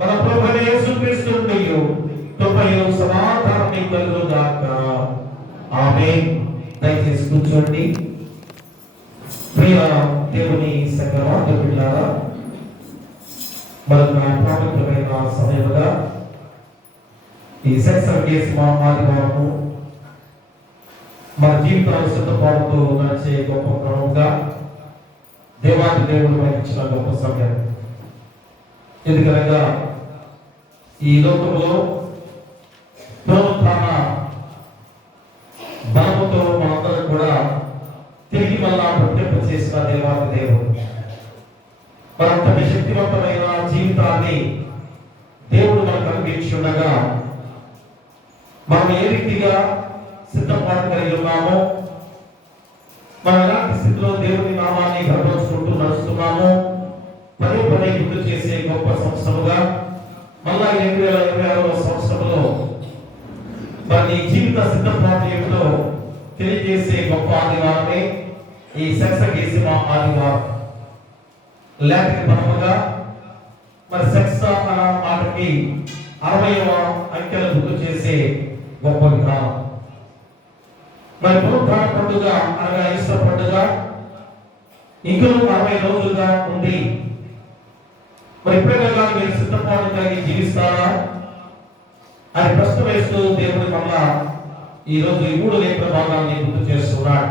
మన ప్రభువైన యేసుక్రీస్తు నుండి కృపయు సమాధానం కలుగుగాక. ఆమేన్. దయచేసి కూర్చోండి. ప్రియ దేవుని సకలవాద బిడ్డలారా, మరొక ప్రాముఖ్యమైన సమయముగా ఈ సెక్స్ కేసు ఆదివారము మన జీవితాలు సిద్ధపడుతూ నడిచే గొప్ప క్రమంగా దేవాది దేవుడు వహించిన గొప్ప సమయం. ఎందుకనగా ఈ లోకంలో పునరుత్థాన బలముతో మనందరం కూడా తిరిగి మళ్ళా ప్రతింప చేసిన దేవాది దేవుడు మరంతటి శక్తివంతమైన జీవితాన్ని దేవుడు మనకు అనుగ్రహించి ఉండగా మనం ఏ రీతిగా సిద్ధపాటు కలిగి ఉన్నామో, మనం ఎలాంటి స్థితిలో దేవుని నామాన్ని గర్వించుకుంటూ నడుస్తున్నామో పదే పదే గుర్తు చేసే గొప్ప సంవత్సరముగా మళ్ళా 2026వ సంవత్సరంలో మరి జీవిత సిద్ధపాటు ఏమిటో తెలియజేసే గొప్ప ఆదివారమే ఈ సెక్సగేసిమ ఆదివారం. లాటిన్ పరముగా మరి సెక్స అన్న మాటకి 60వ అంకెలు గుర్తు చేసే గొప్ప విధానం. మరి పునరుత్థాన పండుగ అనగా ఈస్టర్ పండుగ ఇంకో 60 రోజులుగా ఉంది. మరి ఎప్పుడైనా మీరు సిద్ధపాటు కలిగి జీవిస్తారా అని ప్రశ్న వేస్తూ దేవుడి వల్ల ఈ రోజు ఈ 3 నేత్ర భాగాన్ని గుర్తు చేస్తున్నాడు.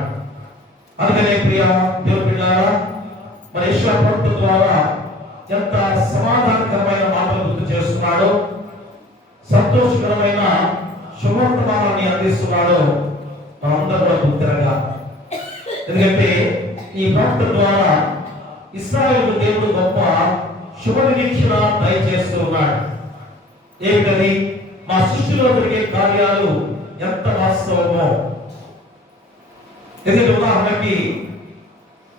అందుకనే ప్రియ దేవుడి బిడ్డలారా, మరి ఈశ్వర ప్రభుత్వ ద్వారా ఎంత సమాధానకరమైన మాటలు గుర్తు చేస్తున్నాడో, సంతోషకరమైన శుభవర్తమానాన్ని అందిస్తున్నాడో మనందరూ కూడా గుర్తిరగా. ఎందుకంటే ఈ ప్రవక్త ద్వారా ఇశ్రాయేలు దేవుడు గొప్ప శుభ నిరీక్షణ దయచేస్తూ ఉన్నాడు. ఏమిటది? మా సృష్టిలో జరిగే కార్యాలు ఎంత వాస్తవమో. ఎందుకంటే ఉదాహరణకి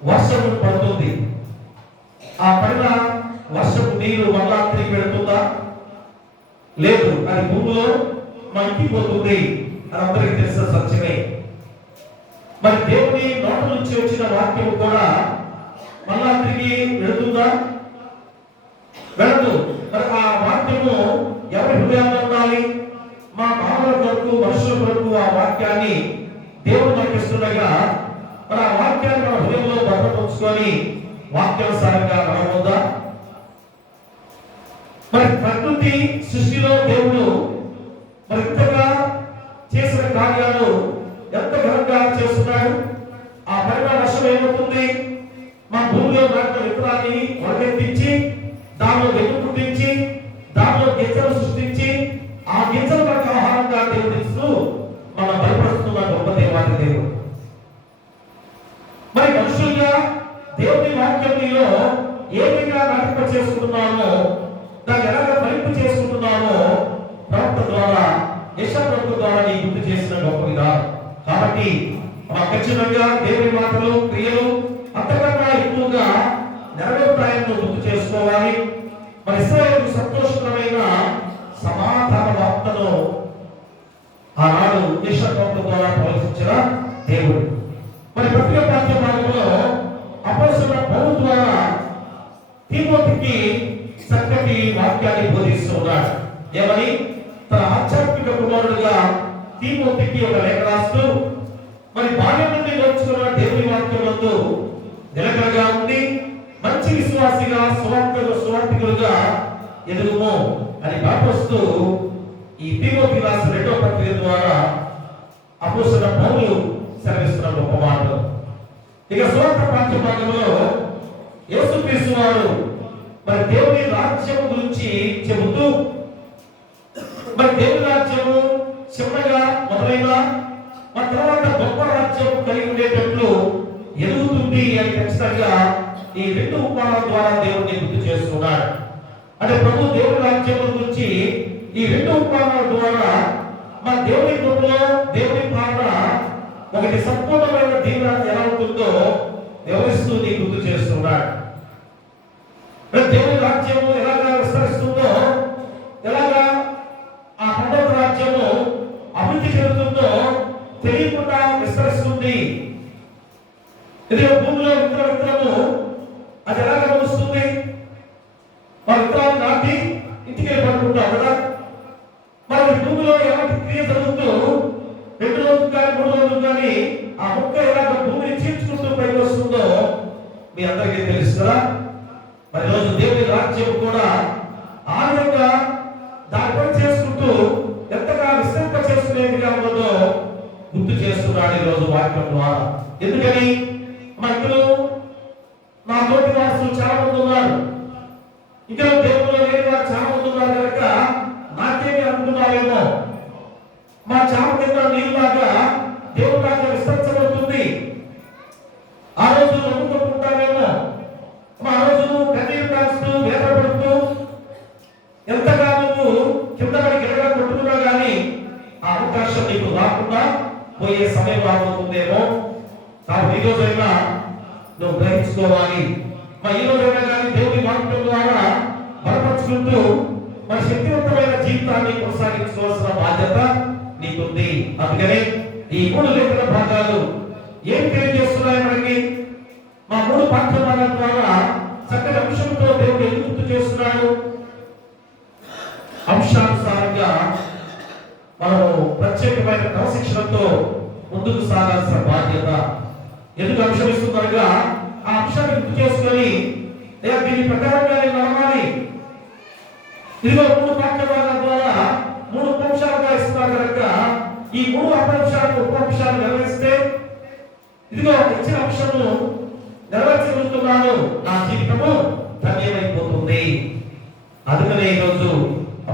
వర్షం పడుతుంది, ఆ పడిన వర్షపు నీరు మళ్ళా తిరిగి పెడుతుందా? లేదు, అది భూమిలో మంకిపోతుంది. అది అందరికీ తెలిసిన సత్యమే. మరి దేవుని నోట నుంచి వచ్చిన వాక్యం కూడా మళ్ళా తిరిగి వెళుతుందా? వెళ్ళదు. మరి ఆ వాక్యము ఎవరి హృదయాల్లో ఉండాలి? మా మానవుల కొరకు, మనుషుల కొరకు ఆ వాక్యాన్ని దేవుడు మనకి ఇస్తుండగా మరి ఆ వాక్యాన్ని మన హృదయంలో భద్రపరుచుకొని వాక్యానుసారంగా నడవద్దా? మరి ప్రకృతి సృష్టిలో దేవుడు మరి ఇంతగా చేసిన కార్యాలు ఎంత ఘనంగా చేస్తున్నాడు. ఆ పడిన వర్షం ఏమవుతుంది? మా భూమిలో నాటిన విత్తనాన్ని మొలకెత్తించి దానిలో వెలుగు పుట్టించి దానిలో గింజలు సృష్టించి ఆ గింజలు మనకు ఆహారంగా దేవుడిస్తూ మనం బలపరుస్తున్న గొప్ప దేవాది దేవుడు. మరి మనుషులుగా దేవుని వాక్యంలో ఏ విధంగా నటింప చేసుకుంటున్నామో, దాన్ని ఎలాగ ఫలింపు చేసుకుంటున్నామో ప్రవక్త ద్వారా, యెషయా ప్రవక్త ద్వారా నీకు గుర్తు చేసిన గొప్ప విధానం. కాబట్టి ఖచ్చితంగా దేవుని మాటలు, క్రియలు అంతకన్నా ఎక్కువగా నెరవేర్తాయని గుర్తు చేసుకోవాలి. మరి ఇశ్రాయేలుకు సంతోషకరమైన సమాధాన వార్తను ఆనాడు యెషయా ప్రవక్త ద్వారా ప్రవచించిన దేవుడు. మరి పత్రిక పాఠ్య భాగంలో అపొస్తలుడైన పౌలు ద్వారా తిమోతికి చక్కటి వాక్యాన్ని బోధిస్తున్నాడు. ఏమని? తన ఆధ్యాత్మిక కుమారుడుగా తిమోతికి ఒక లేఖ రాస్తూ మరి బాల్యం నుండి నేర్చుకున్న దేవుని వాక్యములందు నిలకడగా ఉండి మంచి విశ్వాసిగా, సువార్తికులుగా ఎదుగుము అని బాపరుస్తూ ఈ తిమోతికి రాసిన 2వ పత్రిక ద్వారా అపొస్తలుడైన పౌలు సెలవిస్తున్న గొప్ప మాటలు. ఇక సువార్త పాఠ్య భాగంలో యేసుక్రీస్తు వారు మరి దేవుని రాజ్యం గురించి చెబుతూ మరి దేవుని రాజ్యము చిన్నగా మొదలైనా మరి తర్వాత గొప్ప రాజ్యం కలిగి ఉండేటట్లు ఎదుగుతుంది అని ఖచ్చితంగా ఈ 2 ఉపమానాల ద్వారా దేవుడిని గుర్తు చేస్తున్నాడు. అంటే ప్రభు దేవుని రాజ్యం గురించి ఈ 2 ఉపమానాల ద్వారా మన దేవుని కృపలో, దేవుని పాలన ఒకటి సంపూర్ణమైన దీవెన ఎలా ఉంటుందో వివరిస్తూ నీకు గుర్తు చేస్తున్నాడు. దేవుని రాజ్యము ఎలాగా విస్తరిస్తుందో, ఎలాగా ఆ పండవ రాజ్యము అభివృద్ధి చెందుతుందో తెలియకుండా విస్తరిస్తుంది. ఇది భూమిలో విత్తనము అది ఎలాగ వస్తుంది? ఆ విత్తనాలు నాటి ఇంటికి మరి రోజు దేవుని రాజ్యం కూడా ఆ విధంగా దాని చేసుకుంటూ ఎంతగా విస్తరింప చేసుకునేదిగా ఉన్నదో గుర్తు చేస్తున్నాడు ఈ రోజు వాక్యం ద్వారా. ఎందుకని మధ్యలో నా తోటి వాసులు చాలా మంది ఉన్నారు, ఇక్కడ దేవుడు లేని వారు చాలా మంది ఉన్నారు కనుక నాకేమి అనుకున్నారేమో, మా చాప కింద నీళ్ళలాగా దేవుడు రాజ్యం విస్తరించబడుతుంది, ఆ రోజు నమ్ముకుంటామేమో, ఆ రోజు కన్నీరు కాస్తూ వేదపడుతూ ఎంతగా నువ్వు కింద గిరగా కొట్టుకున్నా కానీ ఆ అవకాశం నీకు రాకుండా పోయే సమయం రాబోతుందేమో. కాబట్టి ఈ రోజైనా నువ్వు గ్రహించుకోవాలి. మరి ఈ రోజైనా కానీ దేవుని వాక్యం ద్వారా బలపరుచుకుంటూ మన శక్తివంతమైన జీవితాన్ని కొనసాగించుకోవాల్సిన బాధ్యత నీకుంది. అందుకనే ఈ 3 లేఖన భాగాలు ఏం తెలియజేస్తున్నాయి మనకి? మా 3 పాఠ్యభాగాల ద్వారా చక్కటి అంశంతో దేవుడు ఎందుకు గుర్తు చేస్తున్నాడు? అంశానుసారంగా మనము ప్రత్యేకమైన క్రమశిక్షణతో ముందుకు సాగాల్సిన బాధ్యత. ఎందుకు అంశం ఇస్తున్నారుగా ఆ అంశాన్ని గుర్తు చేసుకొని లేదా దీని ప్రకారంగా నడవాలి. ఇదిగో 3 పాఠ్యభాగాల ద్వారా 3 ఉపంశాలుగా ఇస్తున్నారు కనుక ఈ 3 ఉపంశాలు నెరవేరిస్తే ఇదిగో ఇచ్చిన అంశము నెరవేర్చగలుగుతున్నాను, నా జీవితము ధన్యమైపోతుంది. అందుకనే ఈరోజు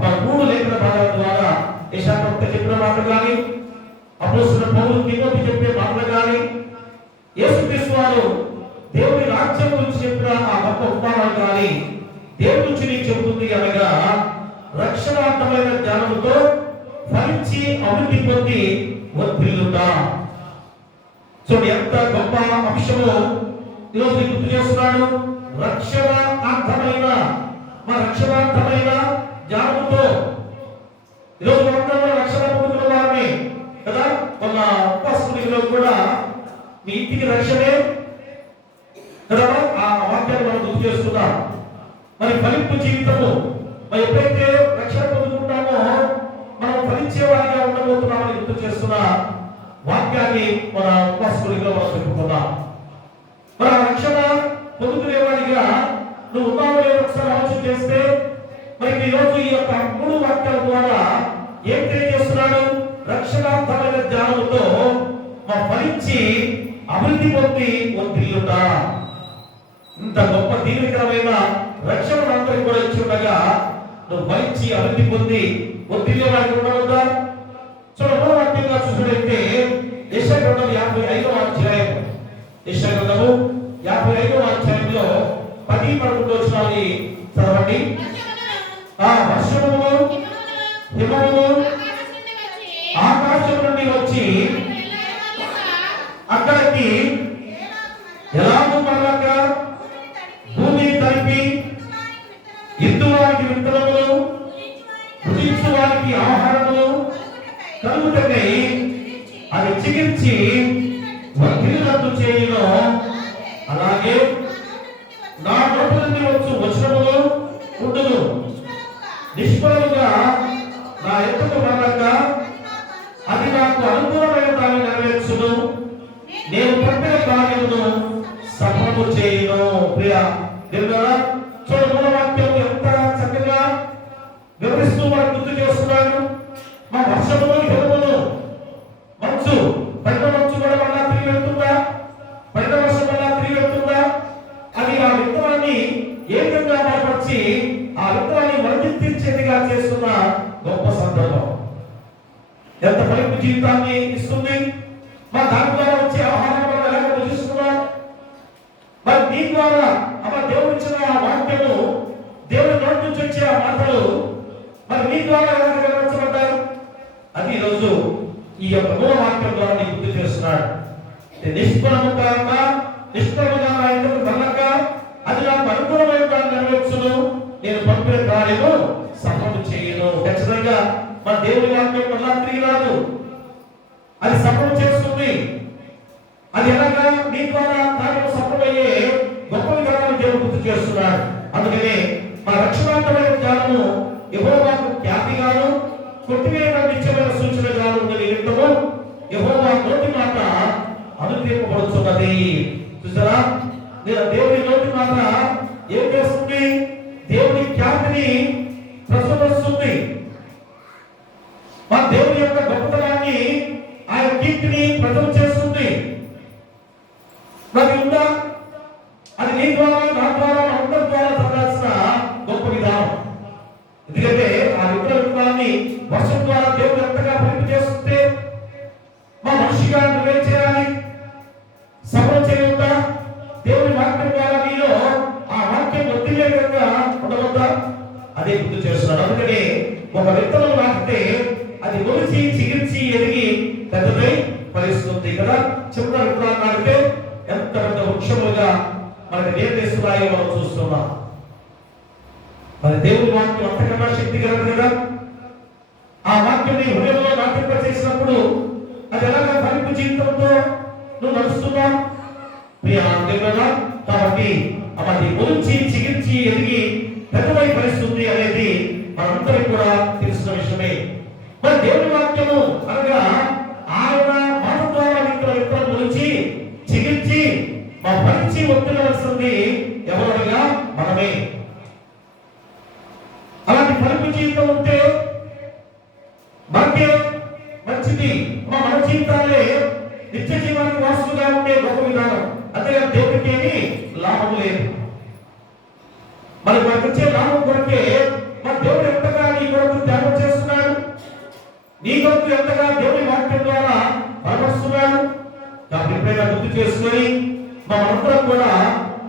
మన 3 లేఖన భాగాల ద్వారా యెషయా చెప్పిన మాటలు కానీ, అపోస్తలుడైన పౌలు తిమోతికి చెప్పే మాటలు కానీ, యేసుక్రీస్తు వారు దేవుని రాజ్యం గురించి చెప్పిన ఆ గొప్ప ఉపమానాలు కానీ దేవుని గురించి నీకు చెబుతుంది అనగా రక్షణార్థమైన జ్ఞానముతో ఫలించి అభివృద్ధి పొంది వర్ధిల్లుట. చూడండి ఎంత గొప్ప అంశము ఈరోజు గుర్తు చేస్తున్నాడు. రక్షణార్థమైన జ్ఞానముతో ఈరోజు మనందరం రక్షణ పొందుకున్న వారిని కదా. మన ఉపవాసకుడిలో కూడా మీ ఇంటికి రక్షణే కదా, ఆ వాక్యాన్ని మనం గుర్తు చేస్తున్నాం. మరి ఫలింపు జీవితము మరి ఎప్పుడైతే రక్షణ పొందుకుంటామో మనం ఫలించే వారిగా ఉండబోతున్నామని గుర్తు చేస్తున్న వాక్యాన్ని మన ఉపవాసకుడిలో మనం చెప్పుకున్నాం. మరి ఆ రక్షణ పొందుకునేవాడిగా నువ్వు ఉన్నావు లేదో ఒకసారి ఆలోచన చేస్తే మరి ఈ రోజు ఈ యొక్క 3 వాక్యాల ద్వారా ఏం తెలియజేస్తున్నాడు? రక్షణార్థమైన జ్ఞానంతో ఫలించి అభివృద్ధి పొంది వర్ధిల్లుట. ఇంత గొప్ప దీవెనకరమైన రక్షణ అందరికి కూడా ఇచ్చి ఉండగా నువ్వు ఫలించి అభివృద్ధి పొంది వర్ధిల్లే వారికి ఉండవద్దా? చూడండి, వాక్యంగా చూసినట్లయితే యెషయా గ్రంథం 55వ అధ్యాయం, యెషయా గ్రంథము 55వ అధ్యాయంలో 10-11 వచనాలు చదవండి. వర్షమును హిమమును ఆకాశం నుండి వచ్చి అక్కడికి ఎలాగూ మరలక భూమి తడిపి ఇద్దువారికి విత్తనములు భుజించువారికి ఆహారములు కలుగుటకై అది చికిత్సి వర్ధిల్లునట్టు చేయును. అలాగే నా నోటి నుండి వచ్చు వచనములు ఉండును. నిష్ఫలముగా నా ఎత్తుకు మరలక అది నాకు అనుకూలమైన దాన్ని నెరవేర్చును. నేను పంపిన కార్యమును సఫలము చేయును. ప్రియ దేవుడా, చూడ వాక్యం ఎంత చక్కగా వివరిస్తూ మనకు గుర్తు చేస్తున్నాడు. మా వర్షమును హిమమును మంచు పైన మంచు కూడా మళ్ళా తిరిగి వెళ్తుందా? పైన వర్షం మళ్ళా తిరిగి వెళ్తుందా? అది ఆ విత్తనాన్ని ఏ విధంగా బలపరిచి ఆ విత్తనాన్ని వర్ధిల్లించేదిగా చేస్తున్న గొప్ప సందర్భం. ఎంత ఫలింపు జీవితాన్ని ఇస్తుంది. మరి దాని ద్వారా వచ్చే ఆహారం మనం ఎలాగ భుజిస్తున్నాం? మరి నీ ద్వారా దేవుడు ఇచ్చిన ఆ వాక్యము, దేవుడి నోటి నుంచి వచ్చే ఆ మాటలు మరి నీ ద్వారా ఎలా నెరవేర్చబడ్డారు? అది ఈరోజు ఈ యొక్క మూల వాక్యం ద్వారా నీకు గుర్తు చేస్తున్నాడు. నిష్ఫలముగా మరలక అది నాకు అనుకూలమైన దాన్ని నెరవేర్చును. నేను పంపిన కార్యము సఫలము చేయను. ఖచ్చితంగా మన దేవుని వాక్యం మళ్ళా తిరిగి రాదు, అది సఫలం చేస్తుంది. అది ఎలాగా నీ ద్వారా కార్యం సఫలమయ్యే గొప్ప విధానాన్ని దేవుడు గుర్తు చేస్తున్నాడు. అందుకనే మా రక్షణార్థమైన జ్ఞానము యెహోవాకు ఖ్యాతిగాను కొట్టివేయన నిత్యమైన సూచనగాను ఉన్న నిమిత్తము యెహోవా నోటి మాట అనుగ్రహింపబడుతున్నది. చూసారా, నేను దేవుని నోటి మాట ఏం చేస్తుంది? ప్రజలు చేస్తుంది. మరి ఉందా? అది నీ ద్వారా, నా ద్వారా, అందరి ద్వారా జరగాల్సిన గొప్ప విధానం. ఎందుకంటే ఆ విత్తనాన్ని వర్షం ద్వారా దేవుడు ఎంతగా ఫలింపు చేస్తుంటే మా మనిషిగా నువ్వేం చేయాలి? సఫలం చేయవద్దా? దేవుని వాక్యం ద్వారా నీలో ఆ వాక్యం ఒత్తిడి విధంగా ఉండవద్దా? అదే గుర్తు చేస్తున్నాడు. అందుకని ఒక విత్తనం నాటితే అది మొలిచి చిగిర్చి ఎదిగి పెద్దదై ఫలిస్తుంది కదా. చిన్న విత్తనాలు నాటితే ఎంత పెద్ద వృక్షములుగా మనకి నేర్పిస్తున్నాయో మనం చూస్తున్నాం. మరి దేవుని వాక్యం అంతకన్నా శక్తి కలదు కదా. ఆ వాక్యం నీ హృదయంలో నాటింపచేసినప్పుడు అది ఎలాగా ఫలింపు జీవితంతో నువ్వు నడుస్తున్నావు ప్రియాదేవుడా. కాబట్టి అది మొలిచి చిగిర్చి ఎదిగి పెద్దదై ఫలిస్తుంది అనేది మనందరికీ కూడా తెలిసిన విషయమే. మరి దేవుని వాక్యము అనగా ఆయన మాట ద్వారా విత్తనం మొలిచి చిగిర్చి మా ఫలించి ఒత్తిడవలసింది ఎవరనగా మనమే. అలాంటి ఫలింపు జీవితం ఉంటే మనకే మంచిది. మన జీవితాలే నిత్య జీవానికి వారసులుగా ఉండే గొప్ప విధానం. అంతేగా దేవుడికి ఏమి లాభం లేదు. మరి మనకు వచ్చే లాభం కొరకే మన దేవుడు ఎంతగా నీ కొరకు త్యాగం చేస్తున్నాడు, నీ కొరకు ఎంతగా దేవుని వాక్యం ద్వారా బలపరుస్తున్నాడు. కాబట్టి ఎప్పుడైనా గుర్తు చేసుకొని మనందరం కూడా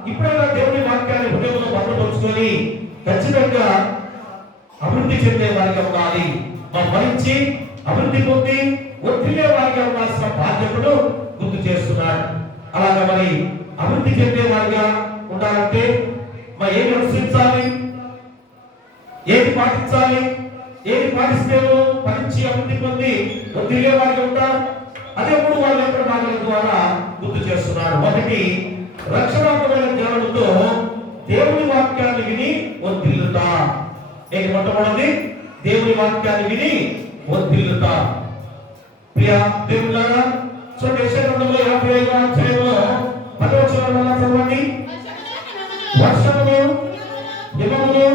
ఇప్పుడైనా దేవుని వాక్యాన్ని హృదయంలో భద్రపరుచుకొని ఖచ్చితంగా అభివృద్ధి చెందే వారిగా ఉండాలి. మనం భరించి అభివృద్ధి పొంది ఒత్తిడే వారిగా ఉండాల్సిన బాధ్యతను గుర్తు చేస్తున్నాడు. అలాగా మరి అభివృద్ధి చెందే వారిగా ఉండాలంటే మరి ఏమి అనుసరించాలి, ఏది పాటించాలి, ఏది పాటిస్తే భరించి అభివృద్ధి పొంది ఒత్తిడే వారిగా ఉంటారు. అదే మూడు వాళ్ళ యొక్క మాటల ద్వారా గుర్తు చేస్తున్నాడు. ఒకటి, రక్షణాత్మకమైన జ్ఞానంతో దేవుని వాక్యాన్ని విని వర్ధిల్లుతా. నేను మొట్టమొదటి దేవుని వాక్యాన్ని విని వర్ధిల్లుతా. ప్రియ దేవులారా, చూడండి యెషయా గ్రంథంలో 55వ అధ్యాయంలో 10వ వచనం చదవండి. వర్షములు హిమములు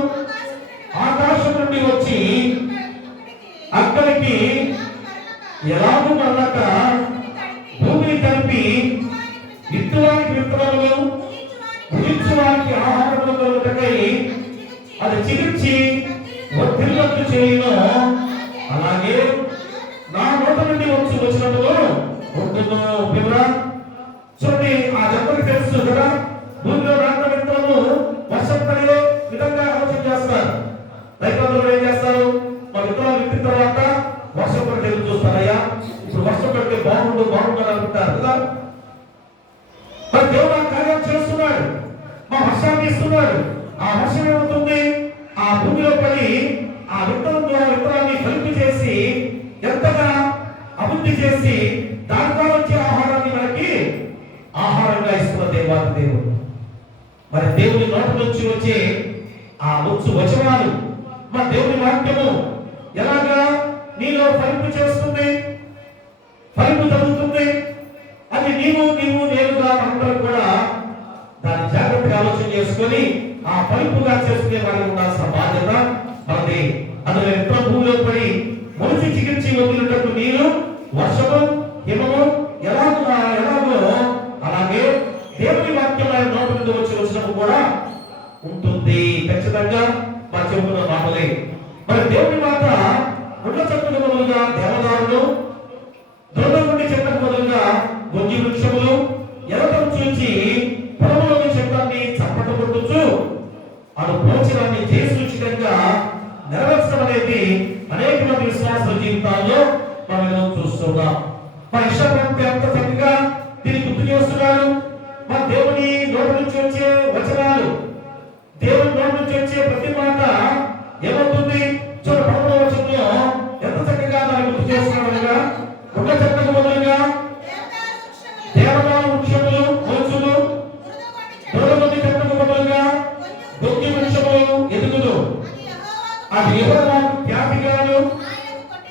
ఆకాశం నుండి వచ్చి అక్కడికి ఎలాగూ మరలక భూమిని కలిపి విత్తువానికి విత్తనములు భుజించువానికి ఆహారములు కలుగుటకై అది చిగిర్చి వర్ధిల్లుటకు చేయును. అలాగే నా నోట నుండి వచ్చినప్పుడు ఉంటుందో. చూడండి, ఆ జంతువుకి తెలుసు కదా, భూమిలో నాటిన విత్తనము వర్షం పడే విధంగా ఆలోచన చేస్తారు. రైతులందరూ ఏం చేస్తారు? మా విత్తనాలు విత్తిన తర్వాత వర్షం పడితే చూస్తారయ్యా, ఇప్పుడు వర్షం పడితే బాగుండు అనుకుంటారు కదా. మరి దేవుడు ఆ కార్యం చేస్తున్నాడు, మా వర్షాన్ని ఇస్తున్నాడు. ఆ వర్షం ఏమవుతుంది? ఆ భూమిలో పడి ఆ విత్తనాన్ని ఫలింపు చేసి ఎంతగా అభివృద్ధి చేసి దాని ద్వారా వచ్చే ఆహారాన్ని మనకి ఆహారంగా ఇస్తున్న దేవాది దేవుడు. మరి దేవుని నోటి నుంచి వచ్చే ఆ వచనాలు, మా దేవుని వాక్యము ఎలాగా నీలో ఫలింపు చేస్తుంది, ఫలింపు జరుగుతుంది. అది నీవు నేనుగా అందరూ కూడా దాన్ని జాగ్రత్తగా ఆలోచన చేసుకొని ఆ ఫలింపుగా చేసుకునే వారికి ఉండాల్సిన బాధ్యత మనది. అందులో ఎంతో భూమిలో పడి మొలిచి చికిత్స వదిలినట్టు నీరు, వర్షము, హిమము ఎలాగో అలాగే దేవుని వాక్యం ఆయన నోటి నుండి వచ్చినప్పుడు కూడా ఉంటుంది. ఖచ్చితంగా మా చెబుతున్న మాటలే. మరి దేవుని మాట ముళ్ళ చెట్టుకు మొదలుగా దేవదారులు, దృఢముండి చెట్టుకు మొదలుగా గొంజి వృక్షములు ఎరటం చూచి పొలంలోని చెట్లన్నీ చప్పట కొట్టుచు అను భోజనాన్ని సూచితంగా నెరవేర్చడం అనేది అనేక మంది విశ్వాసుల జీవితాల్లో మనం చూస్తున్నాం. మా ఇష్టపడితే ఎంత చక్కగా దీన్ని గుర్తు చేస్తున్నాడు. మా దేవుని నోటి నుంచి వచ్చే వచనాలు, దేవుని నోటి నుంచి వచ్చే ప్రతి మాట ఏమవుతుంది? చూడ 11వ వచనంలో ఎంత చక్కగా దాన్ని గుర్తు చేస్తున్నాడుగా. ఉన్న చెట్లకు మొదలుగా దేవదారు వృక్షములు మోచులు, దొరగొంది చెట్లకు మొదలుగా గొంజి వృక్షములు ఎదుగులు. అది యెహోవాకు ఖ్యాతిగాను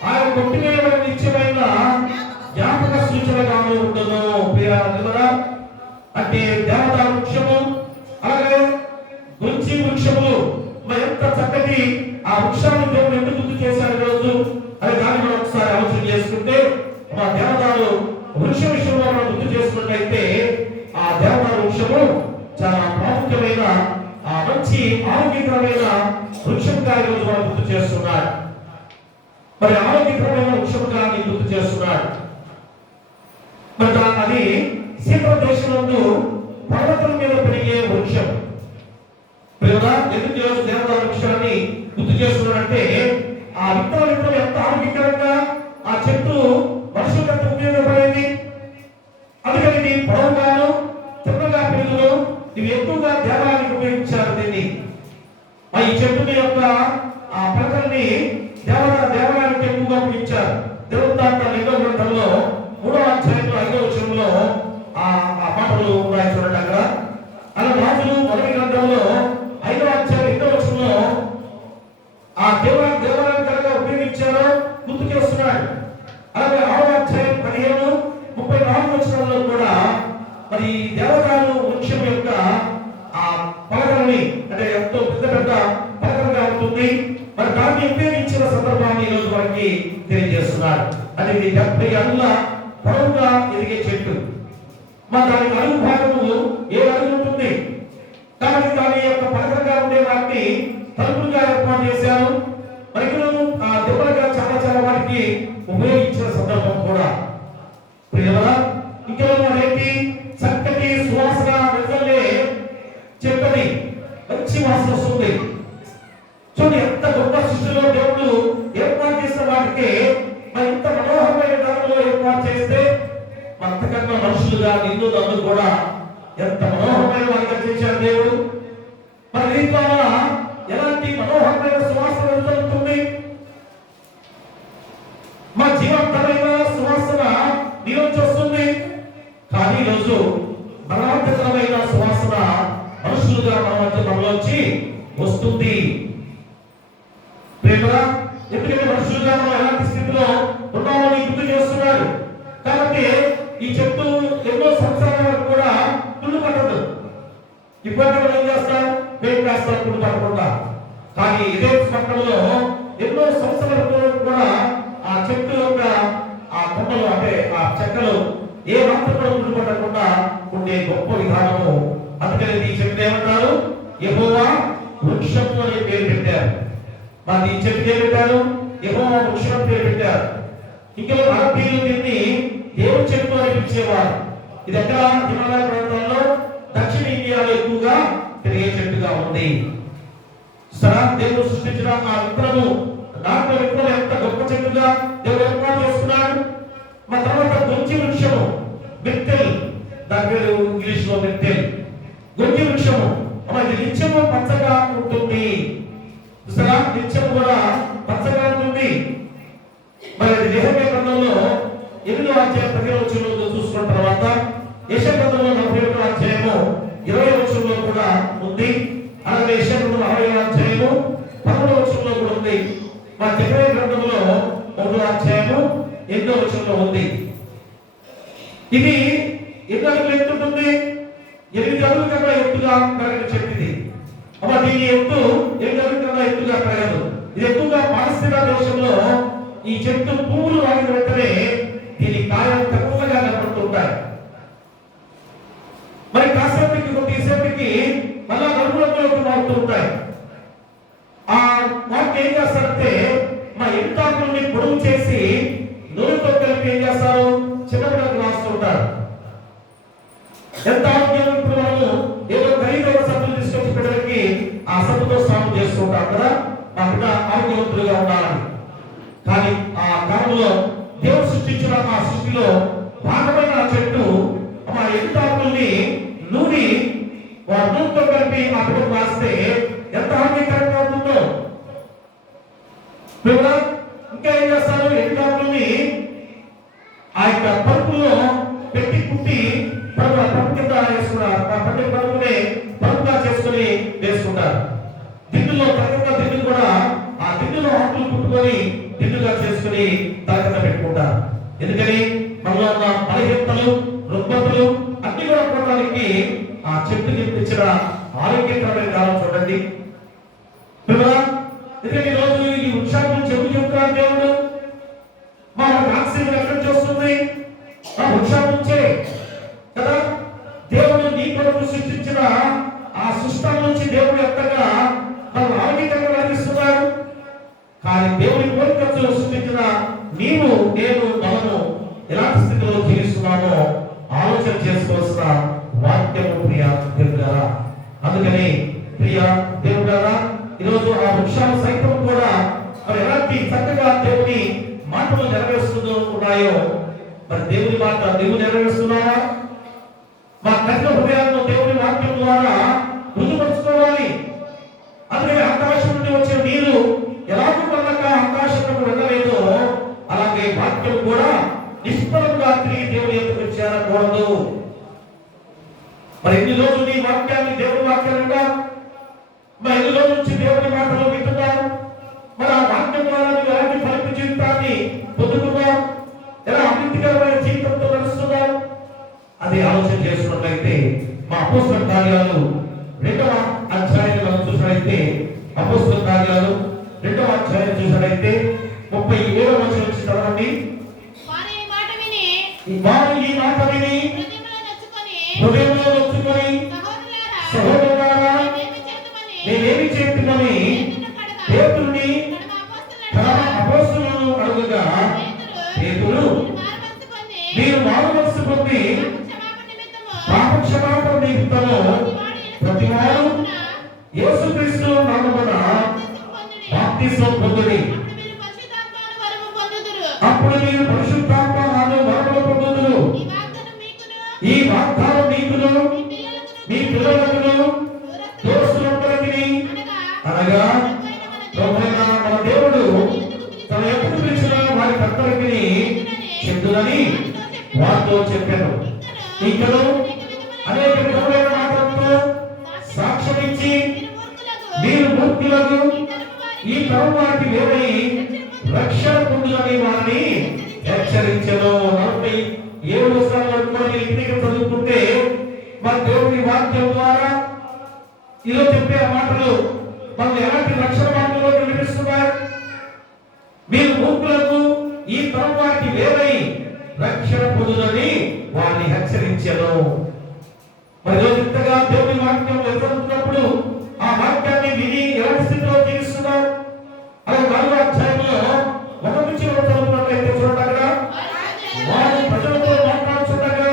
ఆయన కొట్టివేయబడిన నిత్యమైన జ్ఞాపక సూచనగాను ఉండదు. అంటే దేవదారు వృక్షము అలాగే గొంజి వృక్షములు మరి ఎంత చక్కటి ఆ వృక్షాన్ని దేవుడు ఎందుకు గుర్తు చేశారు రోజు అని దాన్ని మనం ఒకసారి ఆలోచన చేసుకుంటే, మా దేవదారు వృక్ష ఆరోగ్యకరమైన వృక్షంగా ఈరోజు మనం గుర్తు చేస్తున్నాడు. మరి ఆరోగ్యకరమైన వృక్షంగా నీ గుర్తు చేస్తున్నాడు. మరి అది సీత దేశంలో పర్వతం మీద పెరిగే వృక్షం. ఎందుకు ఈరోజు దేవదారు వృక్షాన్ని గుర్తు చేస్తున్నాడంటే ఆ విత్తనం ఎంత ఆరోగ్యకరంగా ఆ చెట్టు మనుషులకు ఎంత ఉపయోగపడేది. అందుకని నీ పొడవుగాను చిన్నగా పెరుగును ఇవి ఎక్కువగా దేవాలయానికి ఉపయోగించారు. దీన్ని ఈ చెట్టుని యొక్క ఆ పలకల్ని దేవాలయానికి ఎక్కువగా ఉపయోగించారు. దేవతాంత 2వ గ్రంథంలో 3వ అధ్యాయంలో 5వ వచనంలో ఆ మాటలు ఉన్నాయి చూడండి అక్కడ. అలా రాజులు 1వ గ్రంథంలో 5వ అధ్యాయం 2వ వచనంలో ఆ దేవాలయానికి కనుక ఉపయోగించారో గుర్తు చేస్తున్నాడు. అలాగే 6వ అధ్యాయం 15, 34 వచనాల్లో కూడా మరి దేవదారు వృక్షం యొక్క ఆ పలకలని అంటే ఎంతో పెద్ద పలకలుగా ఉంటుంది. మరి దాన్ని ఉపయోగించిన సందర్భాన్ని ఈ రోజు మనకి తెలియజేస్తున్నాడు. అది 70 అడుగుల పొడవుగా ఎదిగే చెట్టు. మరి దాని అడుగు భాగము 7 అడుగులు ఉంటుంది. కాబట్టి దాని యొక్క పలకలుగా ఉండే వాటిని తలుపులుగా ఏర్పాటు చేశారు. మరి దెబ్బలుగా చాలా వాటికి ఉపయోగించిన సందర్భం కూడా. ఇంకేమో అదేంటి చక్కటి సువాసన వెళ్లే చెట్టని మంచి వాసన వస్తుంది. చూడండి ఎంత గొప్ప సృష్టిలో దేవుడు ఏర్పాటు చేసిన వాటికి మరి ఇంత మనోహరమైన ధనంలో ఏర్పాటు చేస్తే అంతకన్నా మనుషులుగా నిన్ను నన్ను కూడా ఎంత మనోహరమైన వారిగా చేశాడు దేవుడు. మరి దీని ద్వారా ఎలాంటి మనోహరమైన సువాసన వెళ్తుంది. మా జీవంతమైన సువాసన నీలోంచి వస్తుంది. కానీ ఈరోజు బలవంతకరమైన సువాసన మనుషులుగా మనలోంచి వస్తుంది. ఎందుకంటే మనుషులుగా మనం ఎలాంటి స్థితిలో ఉన్నామో గుర్తు చేస్తున్నాడు. కాబట్టి ఈ చెట్టు ఎన్నో సంవత్సరాల వరకు కూడా తుళ్ళు పట్టదు. ఇబ్బంది మనం ఏం చేస్తాం, పెయింట్ వేస్తాం తుళ్ళు పట్టకుండా. కానీ ఇదే పట్టణంలో ఎన్నో సంవత్సరాల వరకు కూడా ఆ చెట్టు యొక్క ఆ కొమ్మలు అంటే ఆ చెక్కలు ఏ మాత్రం కూడా తుళ్ళు పట్టకుండా ఉండే గొప్ప విధానము. అందుకని ఈ చెట్టు ఏమంటారు, యెహోవా వృక్షము అనే పేరు పెట్టారు. మరి ఈ చెట్టుకి ఏం పెట్టారు, యెహోవా వృక్షం పేరు పెట్టారు. ఇంకా అరబీలు దీన్ని దేవుని చెట్టు అని పిలిచేవారు. ఇది ఎక్కడ హిమాలయ ప్రాంతాల్లో దక్షిణ ఇండియాలో ఎక్కువగా పెరిగే చెట్టుగా ఉంది. దేవుడు సృష్టించిన ఆ విత్తనము నాటిన విత్తనం ఎంత గొప్ప చెట్టుగా దేవుడు ఏర్పాటు చేసుకున్నాడు. మా తర్వాత గొంజి వృక్షము మిర్తెల్, దాని పేరు ఇంగ్లీష్ లో మిర్తెల్. గొంజి వృక్షము ఇది నిత్యము పచ్చగా ఉంటుంది. నిత్యము కూడా పచ్చగా ఉంటుంది. మరి అది యెహోవా గ్రంథంలో 8వ అధ్యాయం 10వ వచనంలో చూసుకున్న తర్వాత యెషయా గ్రంథంలో 41వ అధ్యాయము 20వ వచనంలో కూడా ఉంది. అలాగే యెషయా గ్రంథంలో 60వ అధ్యాయము 11వ వచనంలో కూడా ఉంది. మా జెకర్యా గ్రంథంలో 1వ అధ్యాయము 8వ వచనంలో ఉంది. ఇది ఎన్ని అడుగులు ఎత్తు ఉంటుంది, 8 అడుగుల కన్నా ఎత్తుగా పెరగని చెట్టు ఇది. దీని ఎత్తు 8 అడుగుల కన్నా ఎత్తుగా పెరగదు. ఇది ఎక్కువగా పాలస్తీనా దేశంలో ఈ చెట్టు పువ్వులు వాడిన వెంటనే దీని కాయలు తక్కువగా కనబడుతుంటాయి. మరి కాసేపటికి కొద్దిసేపటికి మళ్ళా నలుపు రంగులోకి మారుతూ ఉంటాయి. ఆ వాటిని ఏం చేస్తారంటే మా ఎంటాకుల్ని పొడుగు చేసి నూనెతో కలిపి ఏం చేస్తారు, చిన్నపిల్లలకు రాస్తుంటారు. ఎంత ఆరోగ్యం. ఇప్పుడు మనము ఏదో ఖరీదైన సబ్బులు తీసుకొచ్చి పిల్లలకి ఆ సబ్బుతో స్నానం చేస్తూ ఉంటాం కదా, మా బిడ్డ ఆరోగ్యవంతులుగా ఉండాలని. కానీ ఆ కాలంలో దేవుడు సృష్టించిన ఆ సృష్టిలో భాగమైన ఆ చెట్టు మా ఎంటాకుల్ని నూనె నూనెతో కలిపి ఆ బిడ్డకు రాస్తే ఎంత ఆరోగ్యకరంగా ఉంటుందో. ఇంకా ఏం చేస్తారు, ఎంటాకుల్ని ఆ యొక్క పరుపులో పెట్టి కుట్టి పరుపు కింద వేసుకున్నారు. ఆ పరుపునే పరుపుగా చేసుకుని వేసుకుంటారు. దిండులో తరగతిగా దిండు కూడా ఆ దిండులో ఆకులు కుట్టుకొని దిండుగా చేసుకుని తరగతి పెట్టుకుంటారు. ఎందుకని మనలో ఉన్న బలహీనతలు రుగ్మతలు అన్ని కూడా పోవడానికి ఆ చెట్టుకి ఇచ్చిన ఆరోగ్యకరమైన కాలం చూడండి. ఎందుకంటే ఈరోజు ఈ వృక్షాలను చెబుతున్నాడు దేవుడు. మనకు ఆక్సిజన్ ఎక్కడి నుంచి వస్తుంది, ఆ వృక్షాల నుంచే కదా. దేవుడు నీ కొరకు సృష్టించిన ఆ సృష్టి నుంచి దేవుడు ఎంతగా దేవుని పోలికతో సృష్టించిన నీవు నేను మనము ఎలాంటి స్థితిలో జీవిస్తున్నామో ఆలోచన చేసుకోవాల్సిన వాక్యము ప్రియ దేవుడారా. అందుకని ప్రియ దేవుడారా, ఈరోజు ఆ వృక్షాలు సైతం కూడా మరి ఎలాంటి చక్కగా దేవుని మాటలు నెరవేరుస్తూ ఉన్నాయో, మరి దేవుని మాట నీవు నెరవేరుస్తున్నావా? మా కఠిన హృదయాలను దేవుని వాక్యం ద్వారా రుజుపరుచుకోవాలి. అందుకని ఆకాశం నుండి వచ్చే నీరు ఎలాగో వల్లక ఆకాశంలో వెళ్ళలేదో, అలాగే వాక్యం కూడా నిష్ఫలంగా తిరిగి దేవుని ఎదురు చేరకూడదు. మరి ఎన్ని రోజులు నీ వాక్యాన్ని దేవుని వాక్యాలుగా మరి ఎన్ని రోజుల నుంచి దేవుని మాటలు వింటున్నావు? మరి ఆ వాక్యం ద్వారా నువ్వు ఎలాంటి ఫలిత జీవితాన్ని పొందుతున్నావు? ఎలా అభివృద్ధికరమైన జీవితంతో నడుస్తున్నావు? అది ఆలోచన చేసుకున్నట్లయితే మా అపోస్తల కార్యాలు 2వ అధ్యాయంలో చూసినట్లయితే, అపోస్తల కార్యాలు 2వ అధ్యాయం చూసినట్లయితే 37వ వచనం నుంచి చదవండి. వారు ఈ మాట విని హృదయంలో నొచ్చుకొని సహోదరులారా నేనేమి చేతుమని పేతురుని అపోస్తలులను అడుగగా, పేతురు మీరు మారుమనస్సు పొంది పాపక్షమాపణ నిమిత్తము ప్రతివాడు యేసుక్రీస్తు నామమున బాప్తిస్మం పొందుడి, అప్పుడు మీరు పరిశుద్ధాత్మ వరములు పొందుదురు. ఈ వాగ్దానం మీకును మీ పిల్లలకును దోస్తులందరికీ, అనగా ప్రభువైన మన దేవుడు తన ఎప్పుడు పిలిచిన వారి అందరికీ చెందునని వారితో చెప్పాను. ఇంకను అనేక విధమైన మాటలతో సాక్ష్యం ఇచ్చి మీరు మూర్ఖులకు ఈ తరం వారికి వేరై రక్షణ పొందులని వారిని హెచ్చరించెను. 47 వచనాల వరకు మనం ఇంటికి చదువుకుంటే మన దేవుని వాక్యం ద్వారా ఇలా చెప్పే మాటలు మనం ఎలాంటి రక్షణ మార్గంలో నడిపిస్తున్నాయి? మీరు మూర్ఖులకు ఈ తరం వారికి వేరై రక్షణ పొందుదని వారిని హెచ్చరించెను. మరి రోజు ఇంతగా దేవుని వాక్యం ఎదుర్కొన్నప్పుడు ఆ వాక్యాన్ని విని ఎలాంటి స్థితిలో జీవిస్తున్నాం? అలా 4వ అధ్యాయంలో 1 నుంచి 2 చదువుకున్నట్లయితే చూడండి, అక్కడ వారు ప్రజలతో మాట్లాడుతుండగా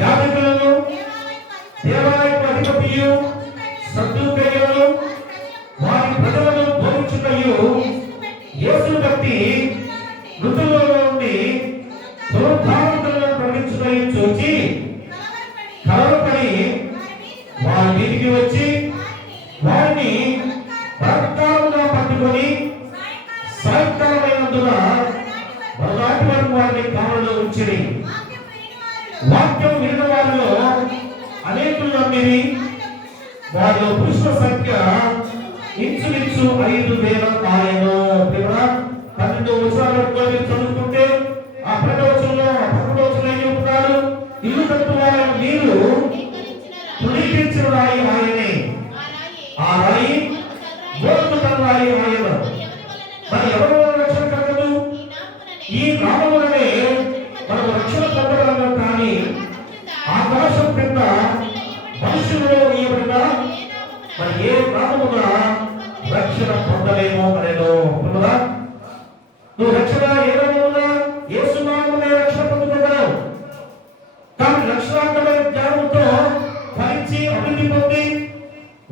యాజకులను దేవాలయపు అధిపతియు సద్దూకయ్యులు వారి ప్రజలను బోధించుటయు యేసును బట్టి మృతుల్లో నుండి పునరుద్ధానులను ప్రకటించుటయు చూచి కలవరపడి వారి మీదికి వచ్చి వారిని బలత్కారముగా పట్టుకొని సాయంకాలమైనందున మరునాటి వరకు వారిని కావలిలో ఉంచిరి. వాక్యం వినిన వారిలో అనేకులు నమ్మిరి. వారిలో పురుషుల సంఖ్య ఇంచుమించు 5,000 ఆయను. 12 వచనాల వరకు మీరు చదువుకుంటే ఆ 12వ వచనంలో 11వ వచనంలో ఏం చెప్తున్నారు? ఇల్లు కట్టువారైన మీరు తృణీకరించిన రాయి ఆయనే, ఆ రాయి గోధుమ రాయి ఆయన. మరి ఎవరు రక్షణ కలగదు? ఈ నామములనే మనం రక్షణ పొందగలము. కానీ ఆకాశం కింద మనుషులలో ఇవ్వబడిన మరి ఏ నామమున రక్షణ పొందలేమో అనేదో. నువ్వు రక్షణ ఏ నామమున? యేసు నామమునే రక్షణ పొందుతున్నావు. కానీ రక్షణాత్మకమైన జ్ఞానంతో ఫలించి అభివృద్ధి పొంది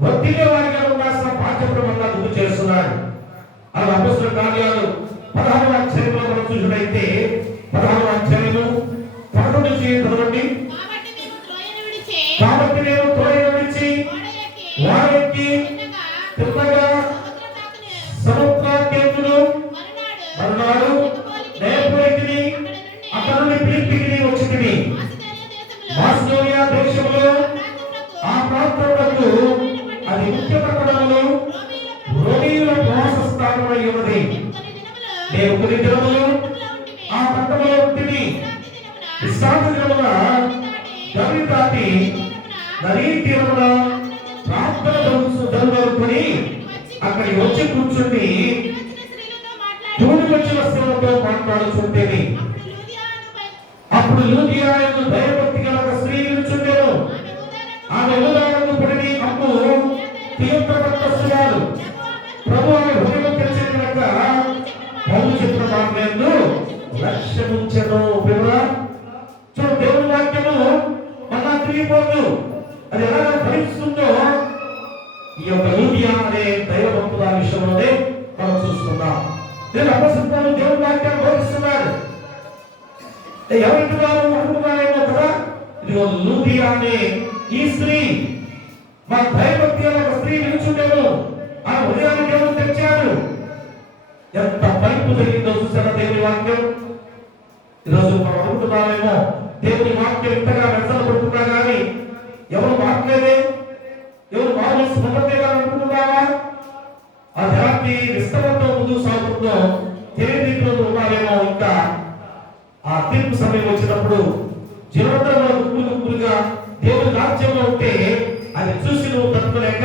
వర్తిల్లే వారిగా ఉండాల్సిన బాధ్యత వల్ల గుర్తు చేస్తున్నాడు. అలా అపోస్తల కార్యాలు 16వ అధ్యాయంలో మనం చూసినట్లయితే 16వ అధ్యాయము 11 నుంచి చదవండి. కాబట్టి నేను త్రోయను విడిచి వారెక్కి తిన్నగా సముద్రాకేతులు మరునాడు నేర్పుడికి అక్కడ నుండి ఫిలిప్పీకి వచ్చింది. మాసిదోనియా దేశంలో ఆ ప్రాంతములకు అది ముఖ్య పట్టణములు రోమీయుల నివాస స్థానమై ఉన్నది. నేను కొన్ని దినములు ఆ పట్టణంలో ఉంటుంది. విశ్రాంతి దినమున గవి దాటి నదీ తీరమున ప్రార్థన జరుగుకొని అక్కడికి వచ్చి కూర్చుండి తూడి వచ్చిన స్త్రీలతో మాట్లాడుతుంటేది. అప్పుడు లూదియా అను భయభక్తి గల ఒక స్త్రీ నిలుచుండెను. ఆమె ఉదాహరణకు పడిని అమ్ము తీవ్ర పట్టస్తురాలు. ప్రభు ఆమె హృదయం తెరిచిన కనుక నేను అపరిశుద్ధులను దేవుని వాక్యాన్ని బోధిస్తున్నాడు. ఎవరింటున్నారు అనుకున్నారేమో కదా. ఇదిగో లూదియా అనే ఈ స్త్రీ, మా భయభక్తి అనే ఒక స్త్రీ నిలుచుండేను. ఆ హృదయాన్ని దేవుడు తెచ్చాడు. ఎంత పైపు జరిగిందో చూసారా దేవుని వాక్యం. ఈరోజు మనం అనుకుంటున్నామేమో దేవుని వాక్యం ఇంతగా వెళ్తలు పడుతున్నా కానీ ఎవరు మాట్లాడే, ఎవరు మామూలు స్మృతిగా అనుకుంటున్నావా? అది ఎలాంటి విస్తరణతో ముందుకు సాగుతుందో తెలియని రీతిలో ఉన్నావేమో. ఇంకా ఆ తీర్పు సమయం వచ్చినప్పుడు జీవనంలో గుంపులుగా దేవుని రాజ్యంలో ఉంటే అది చూసి నువ్వు తట్టుకోలేక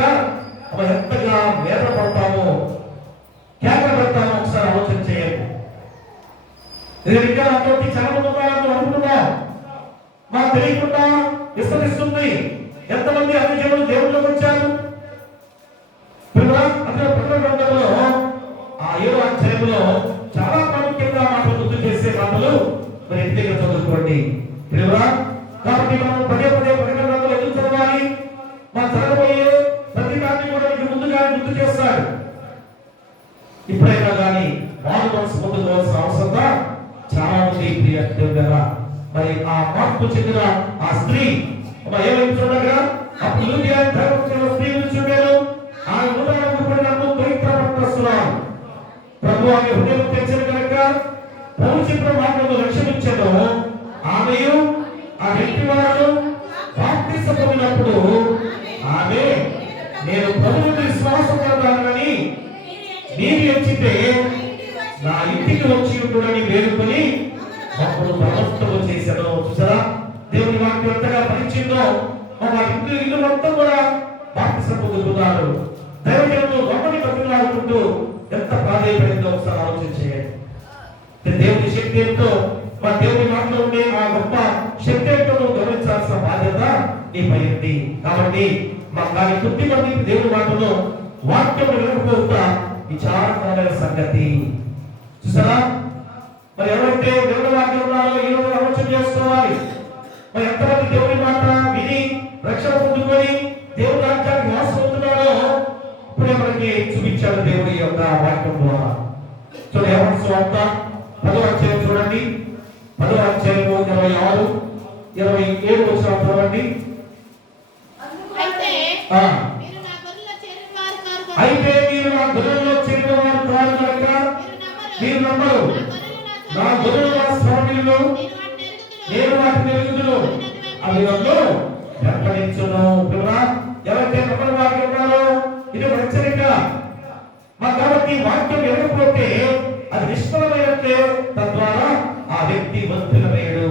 ఎంతగా వేద పడతామో, కేక పెడతామో ఒకసారి ఆలోచన చేయండి. నేను ఇంకా నాతోటి చాలా మంది ఉన్నారని అనుకుంటున్నాం. మాకు తెలియకుండా విస్తరిస్తుంది. ఎంతమంది అన్ని జనులు దేవుళ్ళకి వచ్చారు. అదే ప్రకటన గ్రంథంలో ఆ 7వ అధ్యాయంలో చాలా ప్రాముఖ్యంగా మాటలు గుర్తు చేసే మాటలు మరి ఇంటిగా చదువుకోండి. కాబట్టి మనం పదే పదే ప్రకటన గ్రంథంలో ఎందుకు చదవాలి? మా జరగబోయే ప్రతి దాన్ని కూడా మీకు ముందుగా గుర్తు చేస్తాడు. ఇప్పుడైనా కానీ వారు మనసు పొందుకోవాల్సిన అవసరంగా చాలా మంది ప్రియ. మరి ఆ మార్పు చెందిన ఆ స్త్రీ ఏమైంది చూడగా, అప్పుడు లూదియా స్త్రీ చూడాను. ఆ నూతన పవిత్రపరుస్తున్నాను. ప్రభు ఆమె హృదయం తెచ్చిన కనుక ప్రభు చెప్పిన మాటలను రక్షించను. ఆమెయు ఆ వ్యక్తి వారు బాప్తిసం పొందినప్పుడు ఆమె నేను ప్రభువుని విశ్వాసం కలగాలని మీరు వచ్చితే నా ఇంటికి వచ్చి ఉంటుందని వేడుకొని అప్పుడు ప్రవర్తన చేశాను. చూసారా దేవుని వాక్యం ఎంతగా పరిచిందో. మా ఇల్లు మొత్తం కూడా బాప్తిసం పొందుతున్నారు. దైవజనులు రమ్మని బతిలాడుకుంటూ ఎంత ప్రాధాన్యపడిందో ఒకసారి ఆలోచన చేయండి. దేవుని శక్తి ఏంటో, మా దేవుని మాటలో ఉండే ఆ గొప్ప శక్తి ఏంటో గమనించాల్సిన బాధ్యత నీపై ఉంది. కాబట్టి మా దాని కొద్ది మందికి దేవుని మాటలో వాక్యం వినకపోతా విచారకరమైన సంగతి. చూసారా మరి ఎవరైతే దేవుని వాక్యం ఉన్నారో ఈ రోజు ఆలోచన చేసుకోవాలి. మరి ఎంతమంది దేవుని మాట విని రక్షణ పొందుకొని దేవుని రాజ్యానికి వాసం అవుతున్నారో ఇప్పుడే మనకి చూపించాడు దేవుడి యొక్క వాక్యం ద్వారా. చూడండి యోహాను సువార్త 10వ అధ్యాయం చూడండి. 10వ అధ్యాయం 26, 27 వచనాలు చూడండి. అయితే మీరు నా గొర్రెల్లో చేరిన వారు కారు కనుక మీరు నమ్మరు. నా గొర్రెల స్వామిలో నేను వాటిని ఎరుగుదును, అవి నన్ను వెంబడించును. ఎవరైతే నమ్మని వాక్యం ఉన్నారో ఇది ఒక హెచ్చరిక. కాబట్టి వాక్యం ఎరగకపోతే అది నిష్ఫలమైనట్లే. తద్వారా ఆ వ్యక్తి వంతులమయ్యాడు.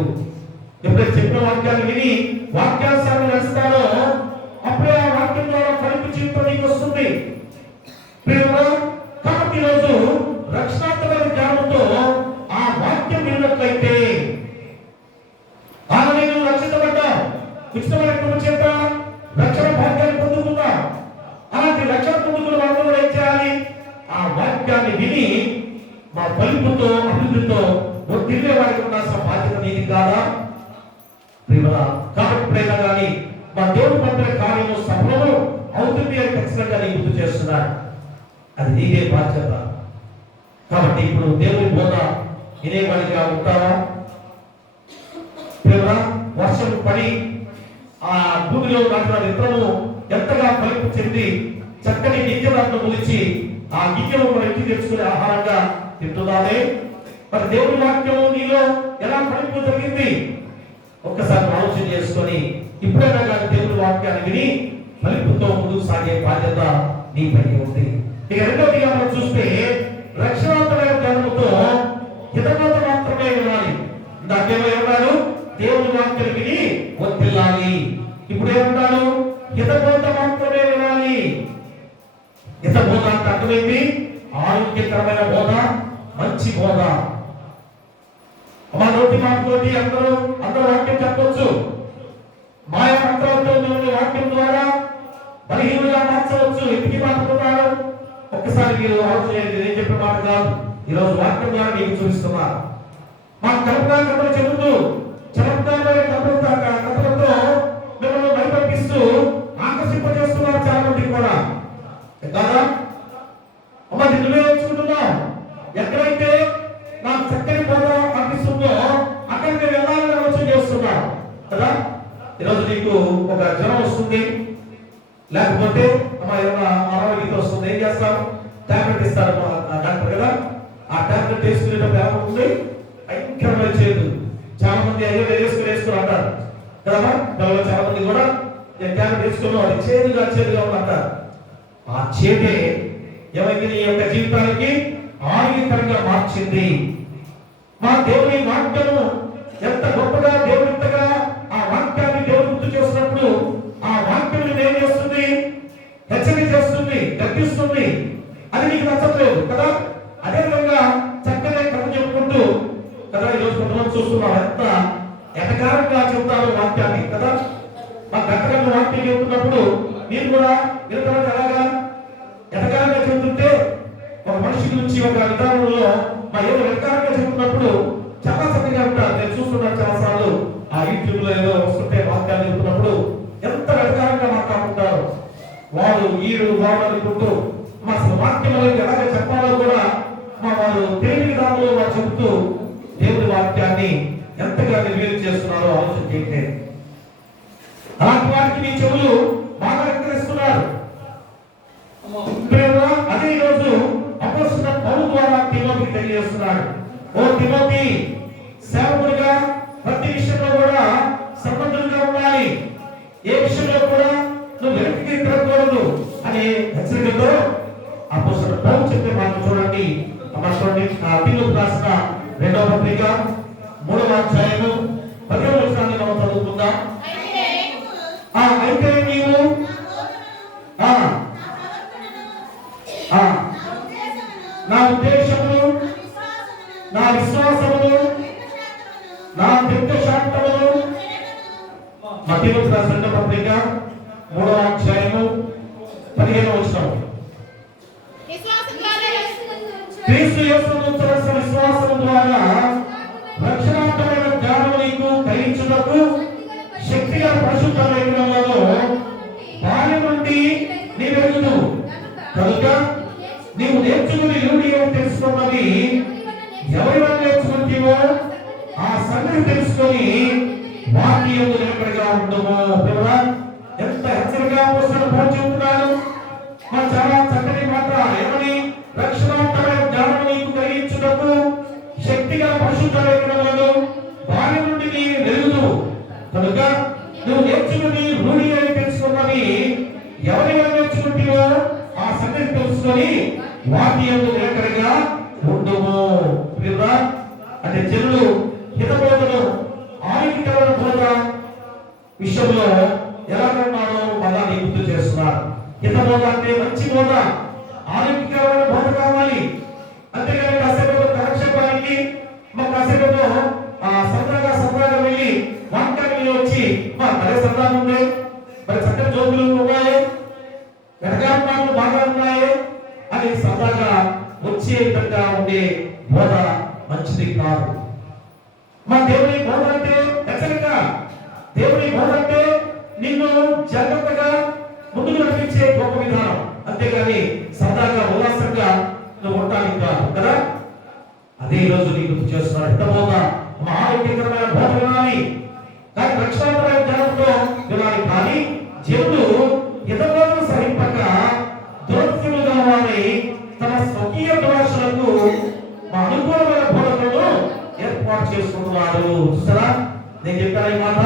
ఎప్పుడైతే చెప్పిన వాక్యాన్ని విని వాక్యాన్ని నడుస్తారో అప్పుడే ఆ వాక్యం ద్వారా ఫలింపు జీవితం నీకు వస్తుంది. కాబట్టి ఈరోజు రక్షణాత్మక జ్ఞానంతో ఆ వాక్యం విన్నట్లయితే నేను రక్షించబడ్డా, ఉచితమైన కృప చేత రక్షణ భాగ్యాన్ని పొందుకున్నా. అలాంటి రక్షణ పొందుకున్న వాళ్ళు కూడా ఏం చేయాలి? ఆ వాక్యాన్ని విని మా ఫలింపుతో అభివృద్ధితో తిరిగే వారికి ఉండాల్సిన బాధ్యత నీది కాదా? కాబట్టి ప్రేమ కానీ మా దేవుడు పంపిన కార్యము సఫలము అవుతుంది అని ఖచ్చితంగా నీ గుర్తు చేస్తున్నాడు. అది నీకే బాధ్యత. కాబట్టి ఇప్పుడు దేవుని బోధ వినేవాడిగా ఉంటావా? ప్రేమ వర్షం పడి ఆ భూమిలో నాటిన విత్తనము ఎంతగా ఫలింపు చెంది చక్కని గింజలను ములిచి ఆ గింజను మన ఇంటికి తెచ్చుకునే ఆహారంగా తింటున్నామే. మరి దేవుని వాక్యము నీలో ఎలా ఫలింపు జరిగింది ఒక్కసారి ఆలోచన చేసుకొని ఇప్పుడైనా కానీ దేవుని వాక్యాన్ని విని ఫలింపుతో ముందుకు సాగే బాధ్యత నీపై ఉంది. ఇక రెండవదిగా మనం చూస్తే రక్షణాత్మక జ్ఞానముతో హితబోధ మాత్రమే వినాలి. ఇందాకేమో ఏమన్నాడు? దేవుని వాక్యం విని వర్ధిల్లాలి. ఇప్పుడు ఏమన్నాడు? హితబోధ మాత్రమే వినాలి. హితబోధ అంటే అర్థమైంది ఆరోగ్యకరమైన బోధ, మంచి బోధ. మా నోటి మాటతోటి అందరూ వాక్యం చెప్పొచ్చు. మాయ మంత్రాలతో మిమ్మల్ని వాక్యం ద్వారా బలహీనంగా మార్చవచ్చు. ఎందుకు మాట్లాడుతున్నారు? ఒక్కసారి మీరు ఆలోచన చేయండి. నేను చెప్పే మాట కాదు, ఈరోజు వాక్యం ద్వారా మీకు చూపిస్తున్నారు. మా కథలు చెబుతూ చమత్కారమైన కథలతో మిమ్మల్ని భయపడిస్తూ ఆకర్షింపజేస్తున్నారు చాలా మంది కూడా. కాదా? అమ్మ నువ్వే వచ్చుకుంటున్నావు. ఎక్కడైతే ఒక జ్వరం వస్తుంది, లేకపోతే ఏమైనా అనారోగ్యత వస్తుంది, ఏం చేస్తాం? టాబ్లెట్ ఇస్తారు డాక్టర్ కదా. ఆ టాబ్లెట్ వేసుకునేటప్పుడు ఎలా ఉంటుంది? భయంకరమైన చేదు. చాలా మంది అయ్యో వేసుకుని అంటారు కదా. పిల్లలు చాలా మంది కూడా టాబ్లెట్ వేసుకున్నాం, అది చేదుగా అంటారు. ఆ చేదే ఏమైంది? నీ యొక్క జీవితానికి ఆరోగ్యకరంగా మార్చింది. మా దేవుని వాక్యము ఎంత గొప్పగా దేవునిగా ఆ వాక్యాన్ని దేవుడు గుర్తు చేసినప్పుడు ఆ వాక్యం ఏం చేస్తుంది? హెచ్చరిక చేస్తుంది, గర్తిస్తుంది. అది నీకు నచ్చట్లేదు కదా. అదే విధంగా చక్కగా కథ చెప్పుకుంటూ కదా ఈరోజు కొంతమంది చూస్తున్నాం ఎంత ఎటకారంగా చెప్తారు వాక్యాన్ని కదా. మా గట్టగా వాక్యం చెబుతున్నప్పుడు మీరు కూడా వినడానికి అలాగా ఎటకారంగా చెబుతుంటే ఒక మనిషి గురించి ఒక విధానంలో మా ఏదో ఎటకారంగా చెబుతున్నప్పుడు చాలా చక్కగా ఉంటారు. నేను చూస్తున్నాను చాలా సార్లు ఆ యూట్యూబ్ లో ఏదో వస్తుంటే వాక్యాలు చెబుతున్నప్పుడు ఎంత వెటకారంగా మాట్లాడుతుంటారు. వాడు వాడు అనుకుంటూ అసలు వాక్యంలో ఎలాగ చెప్పాలో కూడా వారు తెలియని విధానంలో వారు చెబుతూ దేవుడి వాక్యాన్ని ఎంతగా నిర్వీర్యం చేస్తున్నారో ఆలోచన చేయండి. అలాంటి వారికి మీ చెవులు బాగా ఎక్కరిస్తున్నారు. అదే రోజు అపోస్తలుడైన పౌలు ద్వారా తిమోతికి తెలియజేస్తున్నాడు. ఓ తిమోతి, సేవకుడిగా ప్రతి విషయంలో కూడా సమర్థుడిగా ఉండాలి, ఏ విషయంలో కూడా నువ్వు వెనక్కి తిరగకూడదు అనే హెచ్చరికతో అపోస్తలుడు పౌలు చెప్పే మాట చూడండి. తిమోతికి రాసిన 2వ పత్రిక 3వ అధ్యాయము 10వ వచనాన్ని మనం చదువుకుందాం. అయితే నీవు నా ఉద్దేశమును, నా విశ్వాసమును, నా దీర్ఘశాంతమును తిమోతికి రాసిన 2వ పత్రిక 3వ అధ్యాయము 15వ వచనం. క్రీస్తు యేసునందు ఉంచవలసిన విశ్వాసము ద్వారా రక్షణార్థమైన జ్ఞానము నీకు కలిగించుటకు శక్తిగా పరిశుద్ధ లేఖనములలో బాల్యం నుండి నీవెరుగుదు కనుక నీవు నేర్చుకుని రూఢిగా తెలుసుకున్నవి ఎవరి వల్ల నేర్చుకుంటేవో ఆ సంగతి తెలుసుకొని వాటి యందు నిలకడగా ఉండము. ఎంత హెచ్చరికగా చెబుతున్నాను. చాలా చక్కని మాట. ఏమని? రక్షణార్థమైన జ్ఞానం నీకు కలిగించుటకు శక్తిగా పరిశుద్ధ లేఖనములను బాల్యం నుండి నీవు వెలుగుదు కనుక నువ్వు నేర్చుకుని రూఢి అని తెలుసుకున్నవి ఎవరి వల్ల నేర్చుకుంటేవో ఆ సంగతి తెలుసుకొని వాటి యందు నిలకడగా ఉండము. అంటే జనులు హితబోధను, ఆరోగ్యకరమైన బోధ విషయంలో ఎలా ఉన్నాడో మళ్ళా నీకు గుర్తు చేస్తున్నారు. హితబోధ అంటే మంచి బోధ, ఆరోగ్యకరమైన బోధ కావాలి. అంతేగాని కాసేపు కాలక్షేపానికి కాసేపు సరదాగా వెళ్ళి వాక్యాన్ని వచ్చి మరే సరదాగా ఉంది, మరి చక్కని జోకులు ఉన్నాయి, వెటకాలు బాగా ఉన్నాయి అని సరదాగా వచ్చే విధంగా ఉండే బోధ మంచిది కాదు. మా దేవుని బోధ అంటే హెచ్చరిక. దేవుని బోధ అంటే నిన్ను జాగ్రత్తగా ముందుకు నడిపించే గొప్ప విధానం. అంతేగాని సరదాగా ఉల్లాసంగా నువ్వు ఉండడానికి కాదు కదా. అదే రోజు నీకు గుర్తు చేస్తున్నాడు. హితబోధ, మా ఆరోగ్యకరమైన బోధ వినాలి, కానీ రక్షణాత్మక జ్ఞానంతో వినాలి. కానీ జనులు హితబోధను సహింపక దురత్యముగా వారి తమ స్వకీయ భాషలకు అనుకూలమైన బోధనలను ఏర్పాటు చేసుకుంటున్నారు. చూసారా, నేను చెప్పాను ఈ మాట.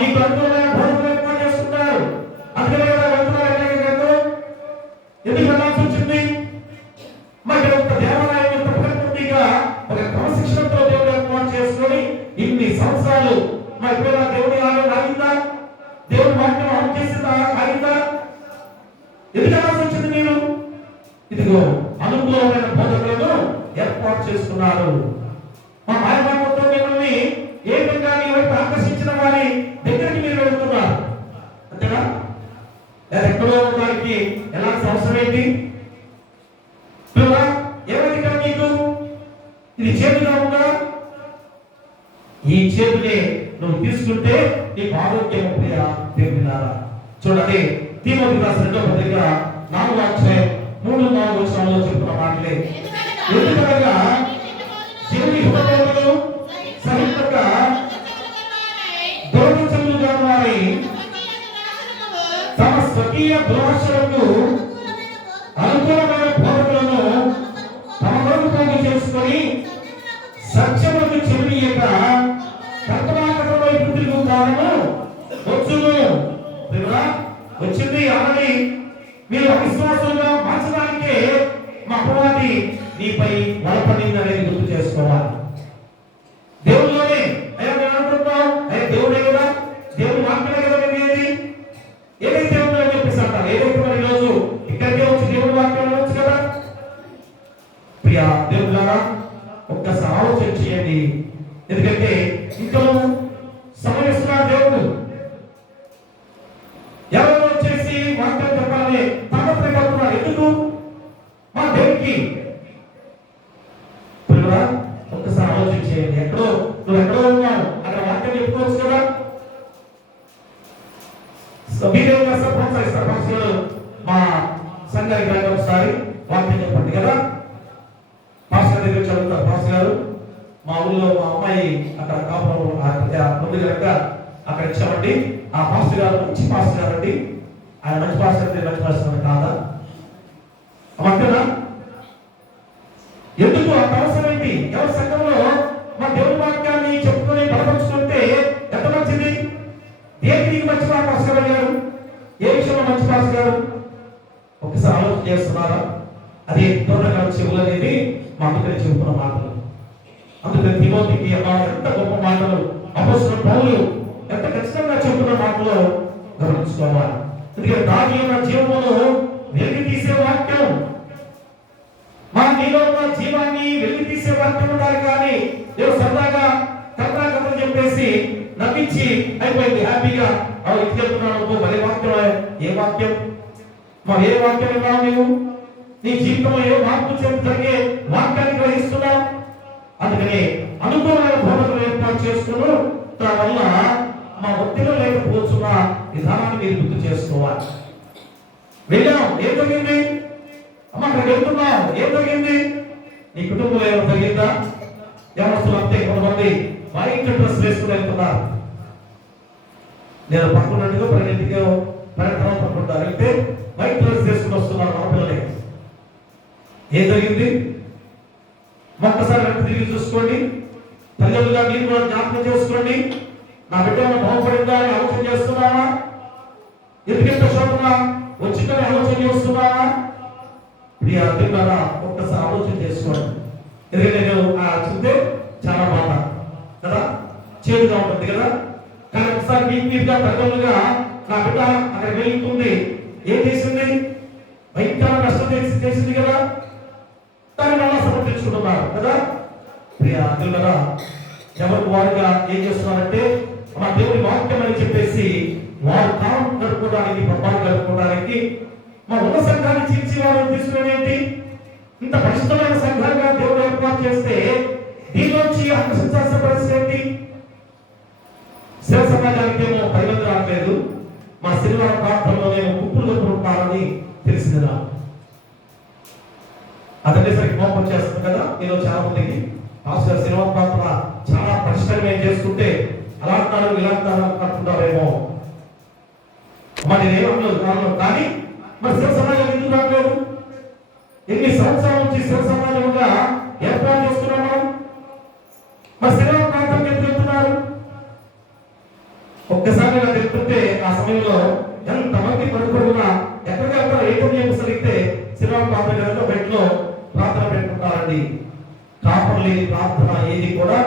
మీకు అనుకూలమైన బోధనలు ఏర్పాటు చేసుకుంటారు. అందుకనే ఎందుకు వెళ్ళాల్సి వచ్చింది? మరి ఒక దేవాలయం యొక్క ప్రకృతిగా ఒక క్రమశిక్షణతో దేవుడు ఏర్పాటు చేసుకొని ఇన్ని సంవత్సరాలు మరి దేవుడి ఆలయం ఆగిందా? దేవుడి వాక్యం ఆన్ చేసిందా? ఆగిందా? ఎందుకు వెళ్ళాల్సి వచ్చింది? మీరు ఇదిగో అనుకూలమైన బోధనలను ఏర్పాటు చేసుకున్నారు. మా మాయమాటలతో మిమ్మల్ని ఏ విధంగా మీ వైపు ఆకర్షించిన వారి దగ్గరికి మీరు వెళ్తున్నారు. అంతేనా? ఎక్కడో వారికి ఎలాంటి అవసరం ఏంటి? ఏమైనా మీకు ఇది చేతుగా ఉందా? ఈ చేతులే నువ్వు తీసుకుంటే నీకు ఆరోగ్యం తెలిపినారా? చూడండి, తిమోతికి రాసిన 2వ పత్రిక 4వ అధ్యాయం 3-4 వచనాల్లో చెప్తున్న మాటలే. ఎందుకనగా జీవుని హితబోధను సహింపక దురదృష్టములుగా వారి స్వర్గీయ దురాశలకు అనుకూలమైన బోధకులను తమ కొరకు పోగు చేసుకొని సత్యములకు చెవియక కర్తమాకటం వైపు తిరుగుతాను వచ్చును. వచ్చింది ఆల్రెడీ. మీరు అవిశ్వాసంగా మార్చడానికే మా అపవాది నీపై బలపడింది అనేది గుర్తు చేసుకోవాలి. దేవుల్లోనే అయ్యా నేను అనుకుంటున్నాం, అయ్యా దేవుడే కదా, దేవుడు వాక్యమే కదా వినేది, ఏదైతే ఉందో అని చెప్పేసి అంటారు. ఏదైతే మరి ఈరోజు ఇక్కడికే వచ్చి దేవుడు వాక్యం వినవచ్చు కదా. ప్రియా దేవులారా, ఒక్కసారి ఆలోచన చేయండి. ఎందుకంటే ఇంకా సమయస్తున్నారు దేవుడు. ఎవరు వచ్చేసి వాక్యం చెప్పాలని తాపత్రయపడుతున్నారు. ఎందుకు? మా దేవుడికి. ఒక్కసారి ఆలోచన చేయండి. నువ్వు ఎక్కడో ఉన్నావు, అక్కడ వాక్యం చెప్పుకోవచ్చు కదా. మీరేం చేస్తారు? ప్రోత్సహిస్తారు. పాస్టర్ మా సంఘానికి రండి, ఒకసారి వాక్యం చెప్పండి కదా. పాస్టర్ దగ్గర చదువుతారు. పాస్టర్ గారు మా ఊళ్ళో మా అమ్మాయి అక్కడ కాపురం ముందు కనుక అక్కడ ఇచ్చామండి. ఆ పాస్టర్ గారు మంచి పాస్టర్ గారు అండి. ఆయన మంచి పాస్టర్ అంటే మంచి పాస్టర్ కాదా? అంతేనా? ఎందుకు అంత అవసరం ఏంటి? ఎవరి సంఘంలో మా దేవుడి వాక్యాన్ని చెప్పుకొని బలపరుచుకుంటే ఎంత మంచిది. దేనికి నీకు మంచి పాస్టర్ గారు? ఏ విషయంలో మంచి పాస్టర్ గారు? ఒకసారి ఆలోచన చేస్తున్నారా? అది దూరంగా చెవులు అనేది మా అందుకని చెబుతున్న మాటలు. అందుకని తిమోతికి ఎంత గొప్ప మాటలు అపొస్తలుడు పౌలు ఎంత ఖచ్చితంగా చెబుతున్న మాటలు గమనించుకోవాలి. ఎందుకంటే దాని యొక్క జీవమును వెలికి తీసే వాక్యం, మా నీలో ఉన్న జీవాన్ని వెలికి తీసే వాక్యం ఉండాలి. కానీ ఏదో సరదాగా కథలు చెప్పేసి నవ్వించి అయిపోయింది హ్యాపీగా ఇది చెప్తున్నాను మరే వాక్యం. ఏ వాక్యం? మరి ఏ వాక్యం విన్నావు నీవు? నీ జీవితంలో ఏ మార్పు జరిగే వాక్యాన్ని గ్రహిస్తున్నావు. అందుకని అనుకూలమైన బోధకులు ఏర్పాటు చేసుకుని దానివల్ల మా ఒత్తిడి లేకపోతున్న విధానాన్ని మీరు గుర్తు చేసుకోవాలి. వెళ్ళాం, ఏం జరిగింది? అమ్మ అక్కడికి వెళ్తున్నాం, ఏం జరిగింది? నీ కుటుంబంలో ఏమైనా జరిగిందా? యవనస్తులు అంతే, కొంతమంది వైట్ డ్రెస్ వేసుకుని వెళ్తున్నారు. నేను పక్కనట్టుగా పన్నెండింటికి పనుకుంటారు. అయితే వైట్ డ్రెస్ వేసుకుని వస్తున్నారు మన పిల్లలే. ఏం జరిగింది? ఒక్కసారి వెంట తిరిగి చూసుకోండి. తల్లిదండ్రులుగా మీరు కూడా జ్ఞాపకం చేసుకోండి. నా బిడ్డ బాగుపడిందా అని ఆలోచన చేస్తున్నావా? ఎందుకంటే శోభన వచ్చిందని ఆలోచన చేస్తున్నావా? ప్రియా దేవులారా, ఒక్కసారి ఆలోచన చేసుకోండి. ఎందుకంటే నేను చూస్తే చాలా బాధ కదా, చేదుగా ఉంటుంది కదా. కానీ ఒకసారి మీరుగా తల్లిదండ్రులుగా నా బిడ్డ అక్కడ వెళ్తుంది, ఏం చేసింది? భయంకర నష్టం చేసింది కదా. దాన్ని మళ్ళా సమర్థించుకుంటున్నారు కదా. ప్రియా దేవులారా, ఎవరికి వారుగా ఏం చేస్తున్నారంటే మా దేవుని వాక్యం అని చెప్పేసి వారు కాలం గడుపుకోవడానికి, పబ్బాలు గడుపుకోవడానికి మా ఉన్న సంఘాన్ని చీల్చి వారు తీసుకునేది. ఇంత పరిశుద్ధమైన సంఘంగా దేవుడు ఏర్పాటు చేస్తే దీనిలోంచి ఆకర్షించాల్సిన పరిస్థితి ఏంటి? శివ సమాజానికి ఏమో 10 మంది రావట్లేదు, మా శనివారం ప్రాంతంలోనేమో కుప్పులు ఉంటారని తెలిసింది నాకు. అతనే సరికి కోపం చేస్తుంది కదా. నేను చాలా మందికి పాస్టర్ సినిమా ప్రాంతం చాలా పరిష్కారం చేసుకుంటే అలా అంటారు ఇలా అంటున్నారేమో. మరి నేనేమన్నాను కానీ మరి శివ సమాజం ఎందుకు రావట్లేదు? ఎన్ని సంవత్సరాల నుంచి శివ సమాజంగా ఏర్పాటు చేస్తున్నాము. మరి సినిమా ప్రాంతం ఎందుకు వెళ్తున్నారు? ఒక్కసారి నాకు చెప్తుంటే ఆ సమయంలో ఎంతమంది పడుకున్నా ఎక్కడికి వెళ్తారో ఏం చెప్పగలిగితే సినిమా ప్రాంతం కనుక బెడ్లో ప్రార్థన పెట్టుకుంటారండి. కాపర్ లేని ప్రార్థన ఏది కూడా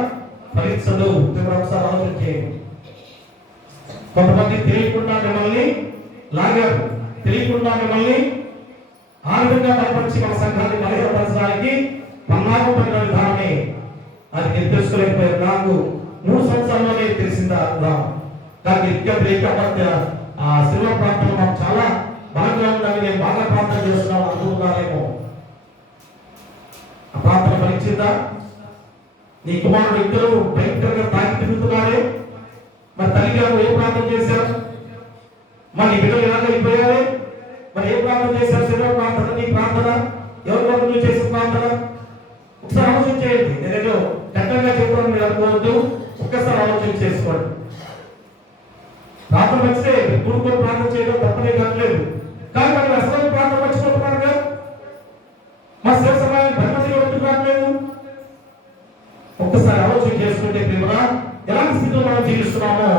ఫలించదు. ఒకసారి ఆలోచన చేయండి. కొంతమంది తెలియకుండా మిమ్మల్ని లాగారు, తెలియకుండా మిమ్మల్ని ఆ విధంగా బలపరిచి మన సంఘాన్ని బలహీనపరచడానికి పన్నాగం పడిన విధానమే అది నేను తెలుసుకోలేకపోయాను. నాకు 3 సంవత్సరాల్లోనే తెలిసిందా దానికి ఆ సినిమా ప్రాంతంలో మాకు చాలా బలంగా ఉందని నేను బాగా ప్రార్థన చేస్తున్నాను అనుకుంటున్నానేమో. ఆ ప్రార్థన ఫలించిందా? నీ కుమారుడు ఇద్దరు భయంకరంగా తాకి తిరుగుతున్నారే, మరి తల్లి గారు ఏ ప్రార్థన చేశారు? మరి నీ బిడ్డలు ఎలాగ అయిపోయారే? మరి ఏ ప్రార్థన చేశారు? శరీర ప్రార్థన, నీ ప్రార్థన, ఎవరి వరకు నువ్వు చేసిన ప్రార్థన? ఒకసారి ఆలోచన చేయండి. నేనేదో చట్టంగా చెప్పడం మీరు అనుకోవద్దు. ఒక్కసారి ఆలోచన చేసుకోండి. ప్రార్థన వచ్చితే కూడుకొని ప్రార్థన చేయడం తప్పనే కావట్లేదు. కానీ మరి అసలు ప్రాంతం మర్చిపోతున్నారుగా, మా సేవ సమయాన్ని ధర్మశీల ఎందుకు రావట్లేదు? ఒక్కసారి ఆలోచన చేసుకుంటే ప్రేమరా ఎలాంటి స్థితిలో మనం జీవిస్తున్నామో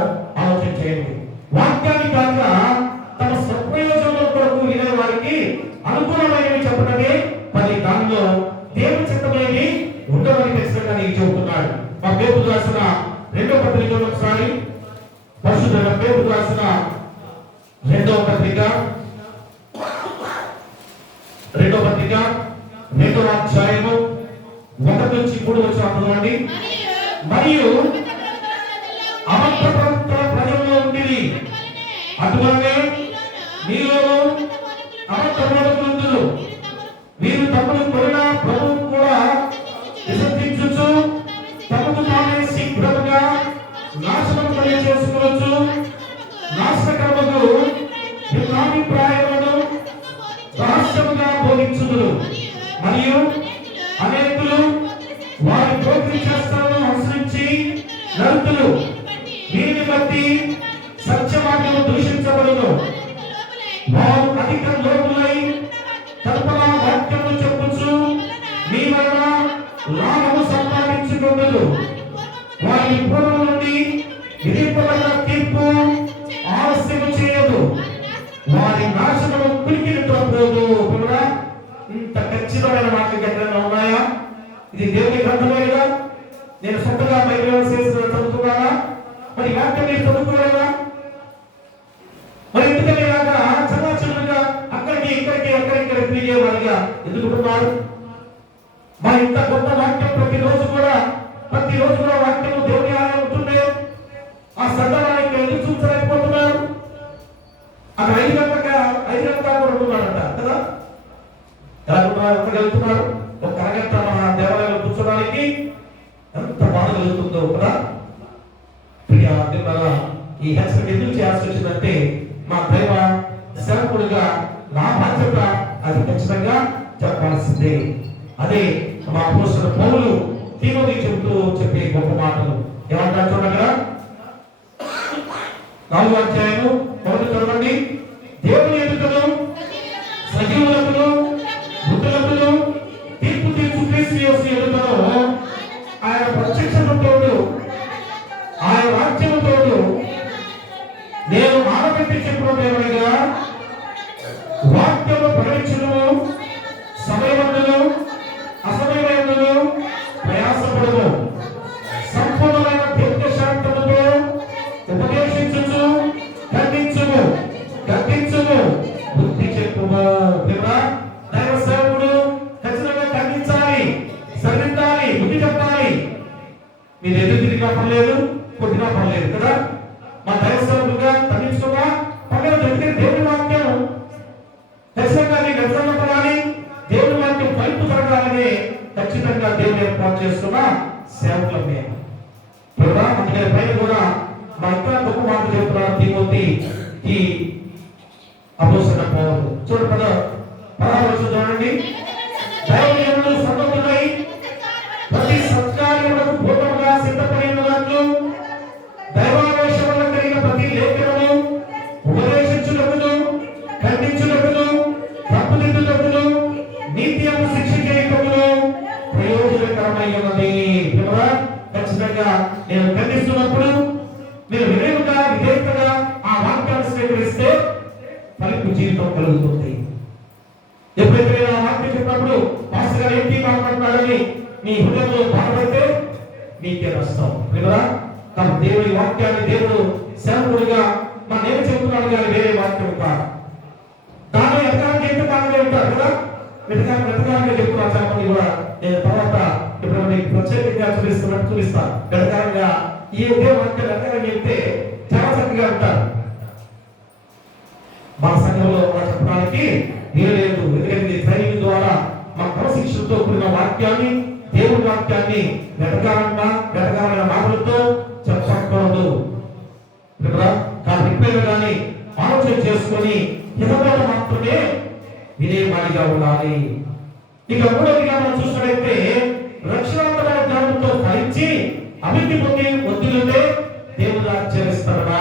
ఆలోచన చేయండి. వాక్యాన్ని కాక తమ స్వప్రయోజనాల కొరకు వినే వారికి అనుకూలమైనవి చెప్పడమే 10 దానిలో దేవుని చిత్తమైనవి ఉండవని ఖచ్చితంగా నీకు చెబుతున్నాడు. మా పేరు రాసిన 2వ పత్రికలో ఒకసారి పరిశుద్ధ పేరు రాసిన 2వ పత్రిక 2వ అధ్యాయము 1 నుంచి 3 వచనం చదవండి. మరియు అబద్ధ ప్రవక్తల ప్రజల్లో ఉండేది, అటువలనే మీలోను అబద్ధ బోధకులుందురు. వీరు తమను కొనిన ప్రభువు కూడా విసర్జించుచు తమకు తామే శీఘ్రముగా నాశనం చేసుకొనొచ్చు నాశనకరముకు భిన్నాభిప్రాయములను రహస్యముగా బోధించుదురు. మరియు అనేకులు వారి గోత్ర శాస్త్రమును అనుసరించి నరుతులు. దీనిని బట్టి సత్యవాక్యము దూషించబడును. వారు అధిక లోకులై కల్పనా వాక్యము చెప్పుచు మీ వలన లాభము సంపాదించుకొందురు. వారి పూర్వం నుండి విధింపబడిన తీర్పు ఆలస్యము చేయదు. వారి నాశనము కులికిలితో పోదు. కూడా ఇంత ఖచ్చితమైన మాటలు ఎక్కడైనా ఉన్నాయా? ఇది దేవుని గ్రంథమే కదా. నేను సొంతగా బైబిల్ చేసిన చదువుతున్నానా? మరి వాక్యం మీరు చదువుకోలేదా? మరి ఎందుకని ఇలాగా చలాచలుగా అక్కడికి ఇక్కడికి తిరిగే వారిగా ఎందుకుంటున్నారు? మరి ఇంత గొప్ప వాక్యం ప్రతిరోజు కూడా వాక్యం దేవుని ఆలయం ఉంటుండే ఆ సదవానికి ఎందుకు చూసలేకపోతున్నారు? అక్కడ 5 గంటల కూడా ఉంటున్నారంట కదా. ఎలా వెళ్తున్నారు? ఒక అరగంట మన దేవాలయంలో కూర్చోడానికి ఎంత బాధ కలుగుతుందో కదా. ఈ హెచ్చరిక ఎందుకు చేయాల్సి వచ్చిందంటే మా దైవ సేవకుడిగా నా బాధ్యత అది ఖచ్చితంగా చెప్పాల్సిందే. అదే మా అపోస్తలుడు పౌలు తీమోతికి చెబుతూ చెప్పే గొప్ప మాటలు ఏమంటారు చూడండి కదా. 4వ అధ్యాయము 1 చదవండి. దేవుని ఎదుటను సజీవులకును మృతులకును తీర్పు తీర్చు క్రీస్తు యేసు ఎదుటను ఆయన ప్రత్యక్షతోడు ఆయన రాజ్యముతోడు నేను ఆనబెట్టి చెప్పినదేమనగా వాక్యము ప్రకటించును సమయమందును అసమయమందును ప్రయాసపడును. సంపూర్ణమైన దీర్ఘశాంతముతో ఉపదేశించుచు ఖండించుము బుద్ధి చెప్పుము. దైవ సేవకుడు ఖచ్చితంగా ఖండించాలి, సరిదిద్దాలి, బుద్ధి చెప్పాలి. మీరు ఎదురు తిరిగినా పర్లేదు, కొద్దిగా పర్లేదు కదా. మా దైవ సేవకుడుగా ఖండించుకున్నా పర్లేదు. ఎందుకంటే దేవుని వాక్యం ఖచ్చితంగా నీకు అర్థమవ్వాలి, దేవుని వాక్యం పలుపు జరగాలని ఖచ్చితంగా దేవుని ఏర్పాటు చేస్తున్న సేవకులం మేము కదా. అందుకని పైన కూడా మా ఇంకా గొప్ప మాట చెప్తున్నారు తీమోతికి అపోస్తలుడైన పౌలు. చూడండి 16వ వచనం చూడండి. దైవజనులు సన్నద్ధులై ప్రతి సత్కార్యములకు పూర్ణముగా సిద్ధపడి ఉన్నట్లు దైవావేశమున కలిగిన ప్రతి లేఖనము ఉపదేశించుటకును ఖండించుటకును తప్పుదిద్దుటకును నీతియము శిక్ష చేయుటకును ప్రయోజనకరమై ఉన్నది. ఖచ్చితంగా నేను ఖండిస్తున్నప్పుడు మీరు విధేయతగా ఆ వాక్యాన్ని స్వీకరిస్తే ఫలింపు జీవితం కలుగుతుంది. ఎప్పుడైతే ఆ వాక్యం చెప్పినప్పుడు పాస్టర్ గారు ఏంటి మాట్లాడుతున్నాడని మీ హృదయంలో బాధపడితే మీకే నష్టం కదా. కాబట్టి దేవుని వాక్యాన్ని దేవుడు సేవకుడిగా నేను చెబుతున్నాను కానీ వేరే వాక్యం కాదు. దాన్ని ఎదగానికి ఎంత కాలంగా ఉంటారు కదా. వెతకాలంగా చెప్తున్నా చెప్పండి కూడా. నేను తర్వాత ఇప్పుడు మీకు ప్రత్యేకంగా చూపిస్తాను. వెతకాలంగా ఈ వాక్యాలు వెతకాలని చెప్తే చాలా చక్కగా ఉంటారు. మన సంఘంలో మనం చెప్పడానికి వీరలేదు. ఎందుకంటే ట్రైనింగ్ ద్వారా మన క్రమశిక్షణతో కూడిన వాక్యాన్ని, దేవుని వాక్యాన్ని వెతకాలన్న మాటలతో చెప్పకూడదు కాబట్టి కానీ ఆలోచన చేసుకొని హితబోధ మాత్రమే వినేవాడిగా ఉండాలి. ఇక మూడవదిగా మనం చూసినట్లయితే రక్షణాత్మక జ్ఞానంతో ఫలించి అభివృద్ధి పొంది వద్దులుంటే దేవుడు ఆచరిస్తాడా?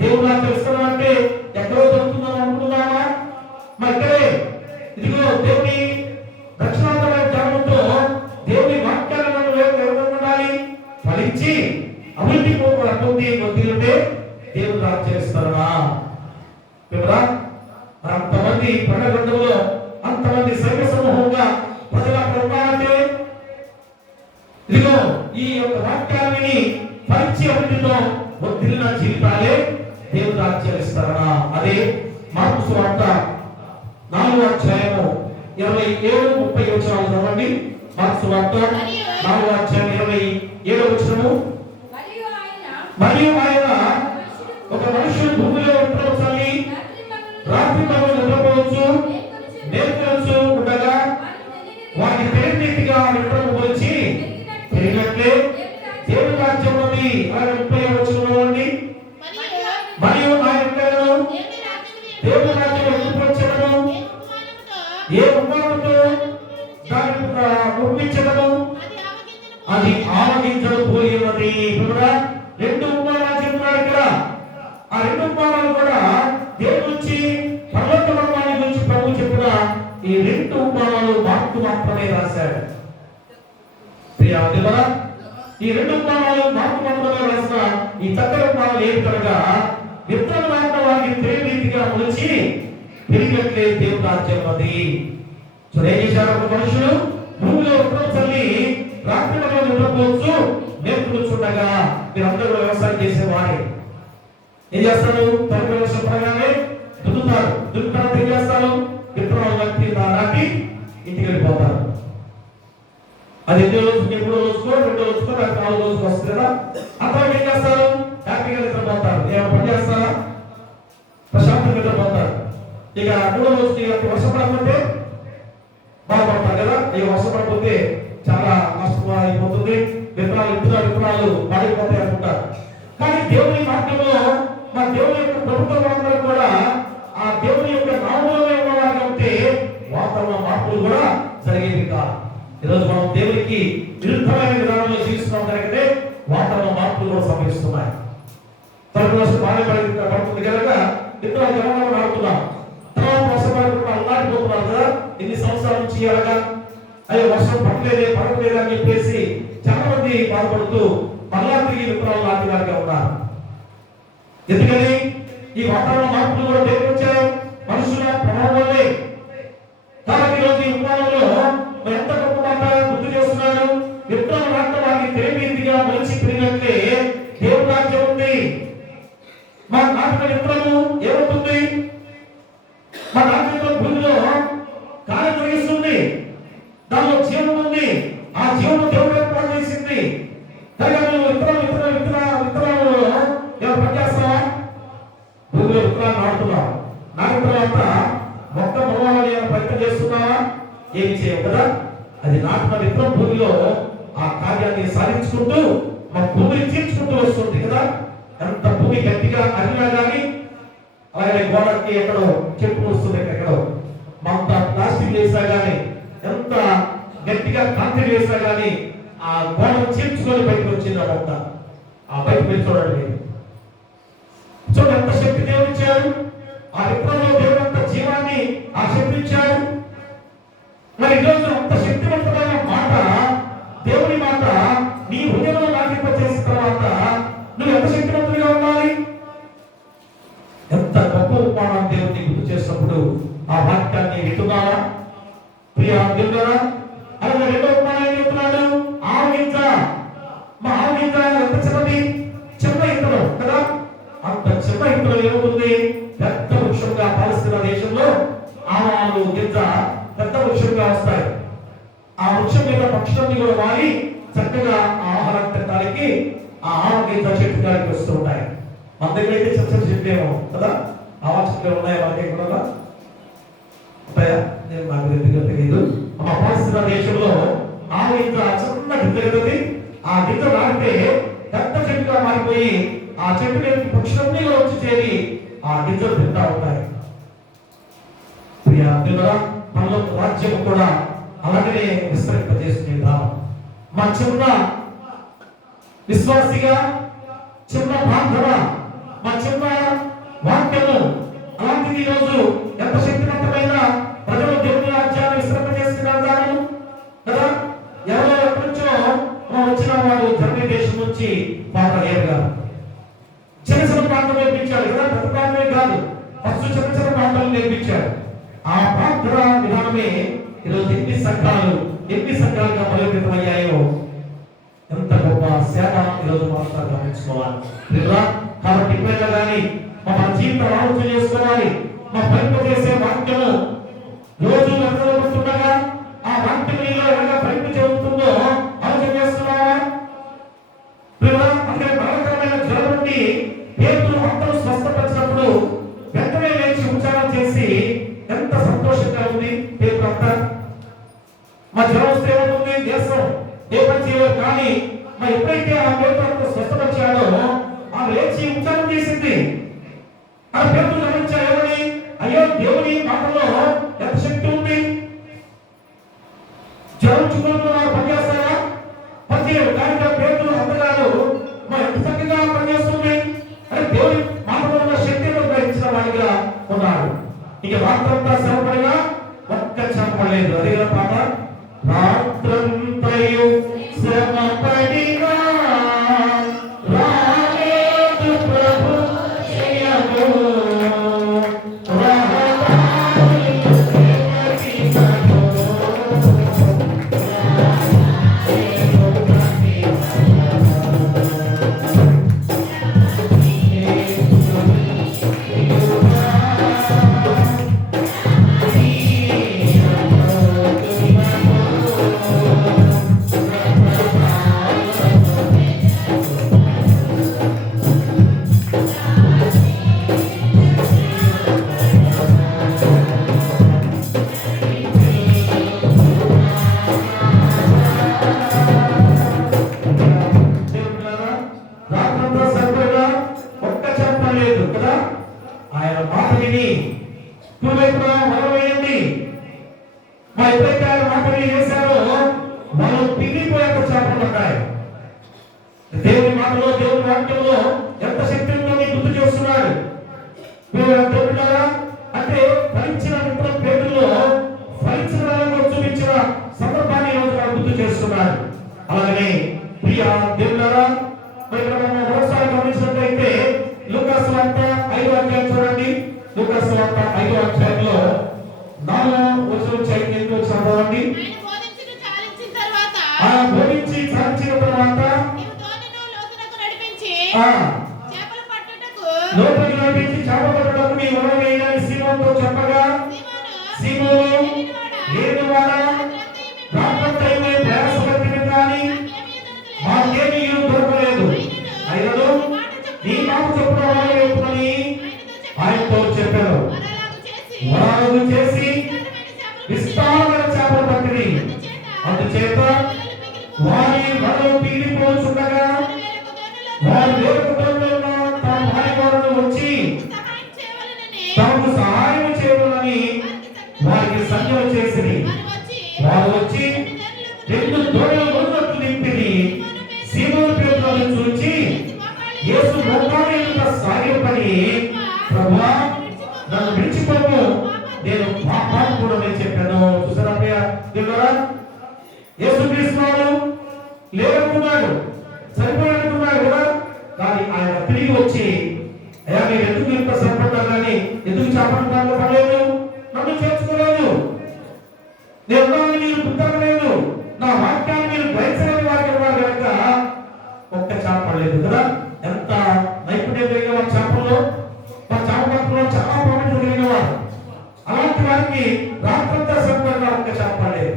దేవుడు ఆచరిస్తాడా అంటే ఎక్కడో దొరుకుతుందని అనుకుంటున్నావా? ఆచరిస్తారా? వివరా అంతమంది ప్రణగంధంలో అంతమంది సైన్య సమూహంగా ప్రజలు అక్కడ ఉన్నారంటే ఇదిగో ఈ యొక్క వాక్యాన్ని పరిచయ అభివృద్ధితో వదిలిన జీవితాలే దేవుడు ఆచరిస్తారా? అదే మార్కు సువార్త 4వ అధ్యాయము 27-30 వచనాలు చదవండి. మార్కు సువార్త 4వ అధ్యాయం 27వ వచనము. మరియు ఆయన ఒక మనుషుడు భూమిలో ఉంటవచ్చి రాత్రి పగలు నిద్రపోవచ్చు మేల్కొనొచ్చు ఉండగా వారి తెలివినీతిగా విత్తనము మొలిచి పెరిగినట్లే దేవుని రాజ్యం ఉంది. 30వ వచనంలో ఉంది. మరియు ఆయన దేవుని రాజ్యం ఎప్పుడు వచ్చేదను, ఏ ఉపమానంతో దాన్ని ఒప్పించదను, అది ఆవగించడం పోయి ఉన్నది. రెండు ఉపమానాలు చెప్తున్నాడు ఇక్కడ. ఆ రెండు ఉపమానాలు కూడా దేవుని నుంచి పర్వత పర్వాన్ని గురించి ప్రభు చెప్పిన ఈ రెండు ఉపమానాలు మార్కు మాత్రమే రాశాడు. ఈ రెండు ఉపమానాలు మార్కు మాత్రమే రాసిన ఈ చక్కని ఉపమానాలు ఏమి కనుక విత్తనం నాటిన వారికి తెలివిగా మొలిచి పెరిగినట్లే దేవుని రాజ్యం అది. సో ఏం చేశారు? ఒక మనుషులు భూమిలో విత్తనం చల్లి రాత్రి పగలు నిద్రపోవచ్చు నేర్చుకుంటుండగా మీరందరూ వ్యవసాయం చేసేవారే ఏం చేస్తారు? తొలగి వర్షం పడగానే దున్నుతారు. దున్నిన తర్వాత ఏం చేస్తారు? విత్తనాలు నాటి ఇంటికి వెళ్ళిపోతారు. అది ఎన్నో రోజుకి, ఎప్పుడో రోజుకో, రెండో రోజుకో, 4 రోజుకు వస్తుంది కదా. అక్కడ ఏం చేస్తారు? హ్యాపీగా నిద్రపోతారు. ఏమైనా పని చేస్తారా? ప్రశాంతంగా నిద్రపోతారు. ఇక 3వ రోజుకి వర్షం పడకపోతే బాధపడతారు కదా. ఇక వర్షం పడకపోతే చాలా నష్టం అయిపోతుంది, విత్తనాలు పడిపోతాయి అనుకుంటారు. కానీ దేవుని మార్గంలో మా దేవుని యొక్క ప్రభుత్వం అందరూ కూడా ఆ దేవుని యొక్క నామంలో ఉన్నవారుగా ఉంటే వాతావరణ మార్పులు కూడా జరిగేది కాదు. ఈరోజు మనం దేవునికి విరుద్ధమైన విధానంలో జీవిస్తున్నాం కనుకనే వాతావరణ మార్పులు కూడా సంభవిస్తున్నాయి. తరపు వర్షం బాగా పడుతుంది కనుక విత్తనాలు జనంలో నాడుతున్నాం. తర్వాత వర్షం పడకుండా అల్లాడిపోతున్నారు కదా. ఎన్ని సంవత్సరాల నుంచి అలాగా అయ్యో వర్షం పడలేదే అని చెప్పేసి చాలా మంది బాధపడుతూ మళ్ళా తిరిగి విత్తనాలు నాటివారిగా ఉన్నారు. ఎందుకని? ఈ వాతావరణ మార్పులు కూడా దేనికి వచ్చాయి? మనుషుల ప్రభావం వల్లే. కాబట్టి ఈరోజు ఈ ఉపమానంలో ఎంత గొప్ప మాట గుర్తు చేస్తున్నాడు. విత్తనాలు నాటిన వారికి తెలివిగా మొలిచి పెరిగినట్లే దేవుని రాజ్యం ఉంది. మా నాటిన విత్తనము ఏమవుతుంది? మా నాటిన భూమిలో కాలం జరిగిస్తుంది, దానిలో జీవం ఉంది. ఆ జీవనం దేవుడు ఏర్పాటు చేసింది. విత్తనాలు ఎవరు పనిచేస్తావా? భూమిలో విత్తనాలు నాటుతున్నావు. నాటిన తర్వాత మొక్క పొలాలని ప్రయత్నం చేస్తున్నావా? ఏమి చేయవు కదా. అది నాటిన విత్తనం భూమిలో ఆ కార్యాన్ని సాధించుకుంటూ మా భూమిని తీర్చుకుంటూ వస్తుంది కదా. ఎంత భూమి గట్టిగా అరినా కానీ అలాగే గోడకి ఎక్కడో చెట్టు వస్తుంది, ఎక్కడో మంత ప్లాస్టిక్ వేసా కానీ ఎంత గట్టిగా కాంక్రీట్ వేసా కానీ ఆ గోడను చీల్చుకొని బయటకు వచ్చింది ఆ మొక్క. ఆ బయటకు వెళ్ళి చూడండి. చూడండి ఎంత శక్తి దేవుడు ఇచ్చాడు. ఆ విత్తనంలో దేవుడు అంత జీవాన్ని ఆ శక్తి ఇచ్చాడు. మరి ఈరోజు అంత శక్తివంతమైన మాట, దేవుని మాట నీ హృదయంలో నాటింప చేసిన తర్వాత నువ్వు ఎంత శక్తివంతుడిగా ఉండాలి. ఎంత గొప్ప ఉపమానం దేవుడిని గుర్తు చేసినప్పుడు ఆ వాక్యాన్ని వింటున్నారా ప్రియ దేవుడా? అలాగే రెండో ఉపమానం ఏం చెప్తున్నాడు? ఆవగింజ. మా ఆవగింజ ఎంత చిన్నది, చిన్న ఇత్తనం కదా. అంత చిన్న ఇత్తనం ఏమవుతుంది? పెద్ద వృక్షంగా పాలస్తీనా దేశంలో ఆవాలు గింజ పెద్ద వృక్షంగా వస్తాయి. ఆ వృక్షం మీద పక్షులన్నీ కూడా వాలి చక్కగా ఆహారం తినడానికి ఆ ఆవగింజ చెట్టు గారికి వస్తూ ఉంటాయి. మన దగ్గర అయితే చిన్న చిన్న చెట్లేమో కదా, ఆవా చెట్లు ఉన్నాయి మనకి కూడా ఉంటాయా? నేను నాకు తెలియదు. మా పాలస్తీనా దేశంలో ఆవగింజ చిన్న గింజ కదది. ఆ గింజ నాటితే పెద్ద చెట్టుగా మారిపోయి ఆ చెట్టు మీద పక్షులన్నీ కూడా వచ్చి చేరి ఆ గింజలు తింటా ఉంటాయి. మనలో రాజ్యం కూడా అలాగనే విస్తరింపజేస్తుంది. మా చిన్న విశ్వాసిగా, చిన్న బాంధవ, మా చిన్న వాక్యము అలాంటిది ఈరోజు ఎంత శక్తివంతమైన ప్రజలు దేవుని రాజ్యాన్ని విస్తరింపజేస్తున్నారు కదా. ఎవరో ఎక్కడి నుంచో వచ్చిన వాడు జర్మనీ దేశం నుంచి పాత గారు చిన్న చిన్న ప్రాంతంలో నేర్పించాడు కదా, పెద్ద ప్రాంతమే కాదు, ఫస్ట్ చిన్న చిన్న ప్రాంతాలు నేర్పించాడు. ఆ ప్రార్థన విధానమే ఈరోజు ఎన్ని సంఘాలుగా బలోపేతమయ్యాయో, ఎంత గొప్ప సేవ ఈరోజు మనం గమనించుకోవాలి. కాబట్టి ఇప్పుడైనా కానీ మన జీవితం ఆలోచన చేసుకోవాలి. మా ఫలింప చేసే వాక్యము రోజు వెళ్తుండగా ఆ వాక్యం నీలో ఎలా ఫలింప చెబుతుందో ఆలోచన చేస్తున్నావా? అంటే మరణకరమైన జ్వరం నుండి పేతురు భక్తులు స్వస్థపరిచినప్పుడు వెంటనే లేచి ఉచ్చారణ చేసి ఎంత సంతోషంగా ఉంది పేతురు అంతా. మా జ్వరం వస్తే ఏమవుతుంది, దేశం ఏ పని చేయలేదు, కానీ మరి ఎప్పుడైతే ఆ పేతురు స్వస్థపరిచాడో ఆమె లేచి ఉచ్చారణ చేసింది. ఆ పేతురు గమనించాడు, ఏమని? అయ్యో, దేవుని మాటలో ఎంత శక్తి ఉంది. జ్వరం చుక్కలు పనిచేస్తారా? పనిచేయదు. కానీ పేతురు అంతగాదు మరి ఎంత చక్కగా పనిచేస్తుంది. అంటే దేవుని మాటలో ఉన్న శక్తిని గ్రహించిన వాడిగా ఉన్నాడు. ఇక రాత్రంతా శ్రమపడినా ఒక్క చెప్పలేదు. అదే పాట, రాత్రంతయు శ్రమపడినా రాలేదు ప్రభు జయము. ఆయన మాట విని కుడివైపున వల వేయండి. మా ఎప్పుడైతే ఆయన మాట విని వేశారో మనం పిగిలిపోయాక చేపలు పడ్డాయి. దేవుని మాటలో, దేవుని వాక్యంలో ఎంత శక్తి ఉందో మీకు గుర్తు చేస్తున్నాడు. అంటే ఫలించిన విత్తనం పేరులో ఫలించిన చూపించిన సందర్భాన్ని ఈరోజు మనం గుర్తు చేస్తున్నాడు. అలాగనే ప్రియ దేవులారా, ఒకసారి గమనించినట్లయితే లూకాసు వార్త 5వ అధ్యాయం చూడండి. లూకాసు వార్త 5వ అధ్యాయంలో 4వ వచనం చైతన్యంతో చదవండి. ఆయన బోధించి చాలించిన తర్వాత లోపలికి నడిపించి చేపలు పట్టుటకు నీ వల వేయడానికి సీమోనుతో చెప్పగా, సీమోను లేనివాడా, రాత్రంతయు ప్రయాసపడితిమి కానీ మాకేమీ దొరకలేదు. అయినను నీ మాట చొప్పున వల వేయుమని ఆయనతో చెప్పారు. వలలు చేసి విస్తారమైన చేపలు పట్టిరి. అందుచేత వారి వలలు పీడిపోచుండగా వారు వేరొక తోటలో తమ భార్యను వచ్చి తమకు సహాయం చేయవాలని వారికి సంజ్ఞ చేసిరి. వారు వచ్చి 2 దోణులు ఉన్నట్లు నింపిరి. సీమోను పేతురును చూచి యేసు మోకాళ్ళ ఎదుట సాగిలపడి, ప్రభువా, నన్ను విడిచిపోము, నేను పాపాత్ముడని చెప్పాను. చూసారా ప్రియ దేవులారా, యేసుక్రీస్తు లేదనుకున్నాడు, చనిపోయాడుకున్నాడు కదా. కానీ ఆయన తిరిగి వచ్చి, అయ్యా, మీరు ఎందుకు ఇంత శ్రమపడ్డా కానీ ఎందుకు చేపల పాటలు పడలేదు, నన్ను చేర్చుకోలేదు, నేను మీరు గుర్తలేదు, నా వాక్యాన్ని మీరు గ్రహించలేని వారికి ఉన్నారు కనుక ఒక్క చేప పడలేదు కదా. ఎంత నైపుణ్యం కలిగిన వారి చేపల్లో, వారి చేప పట్టులో చాలా ప్రాముఖ్యత కలిగిన వారు. అలాంటి వారికి రాత్రంతా శ్రమపడిన ఒక్క చేప పడలేదు.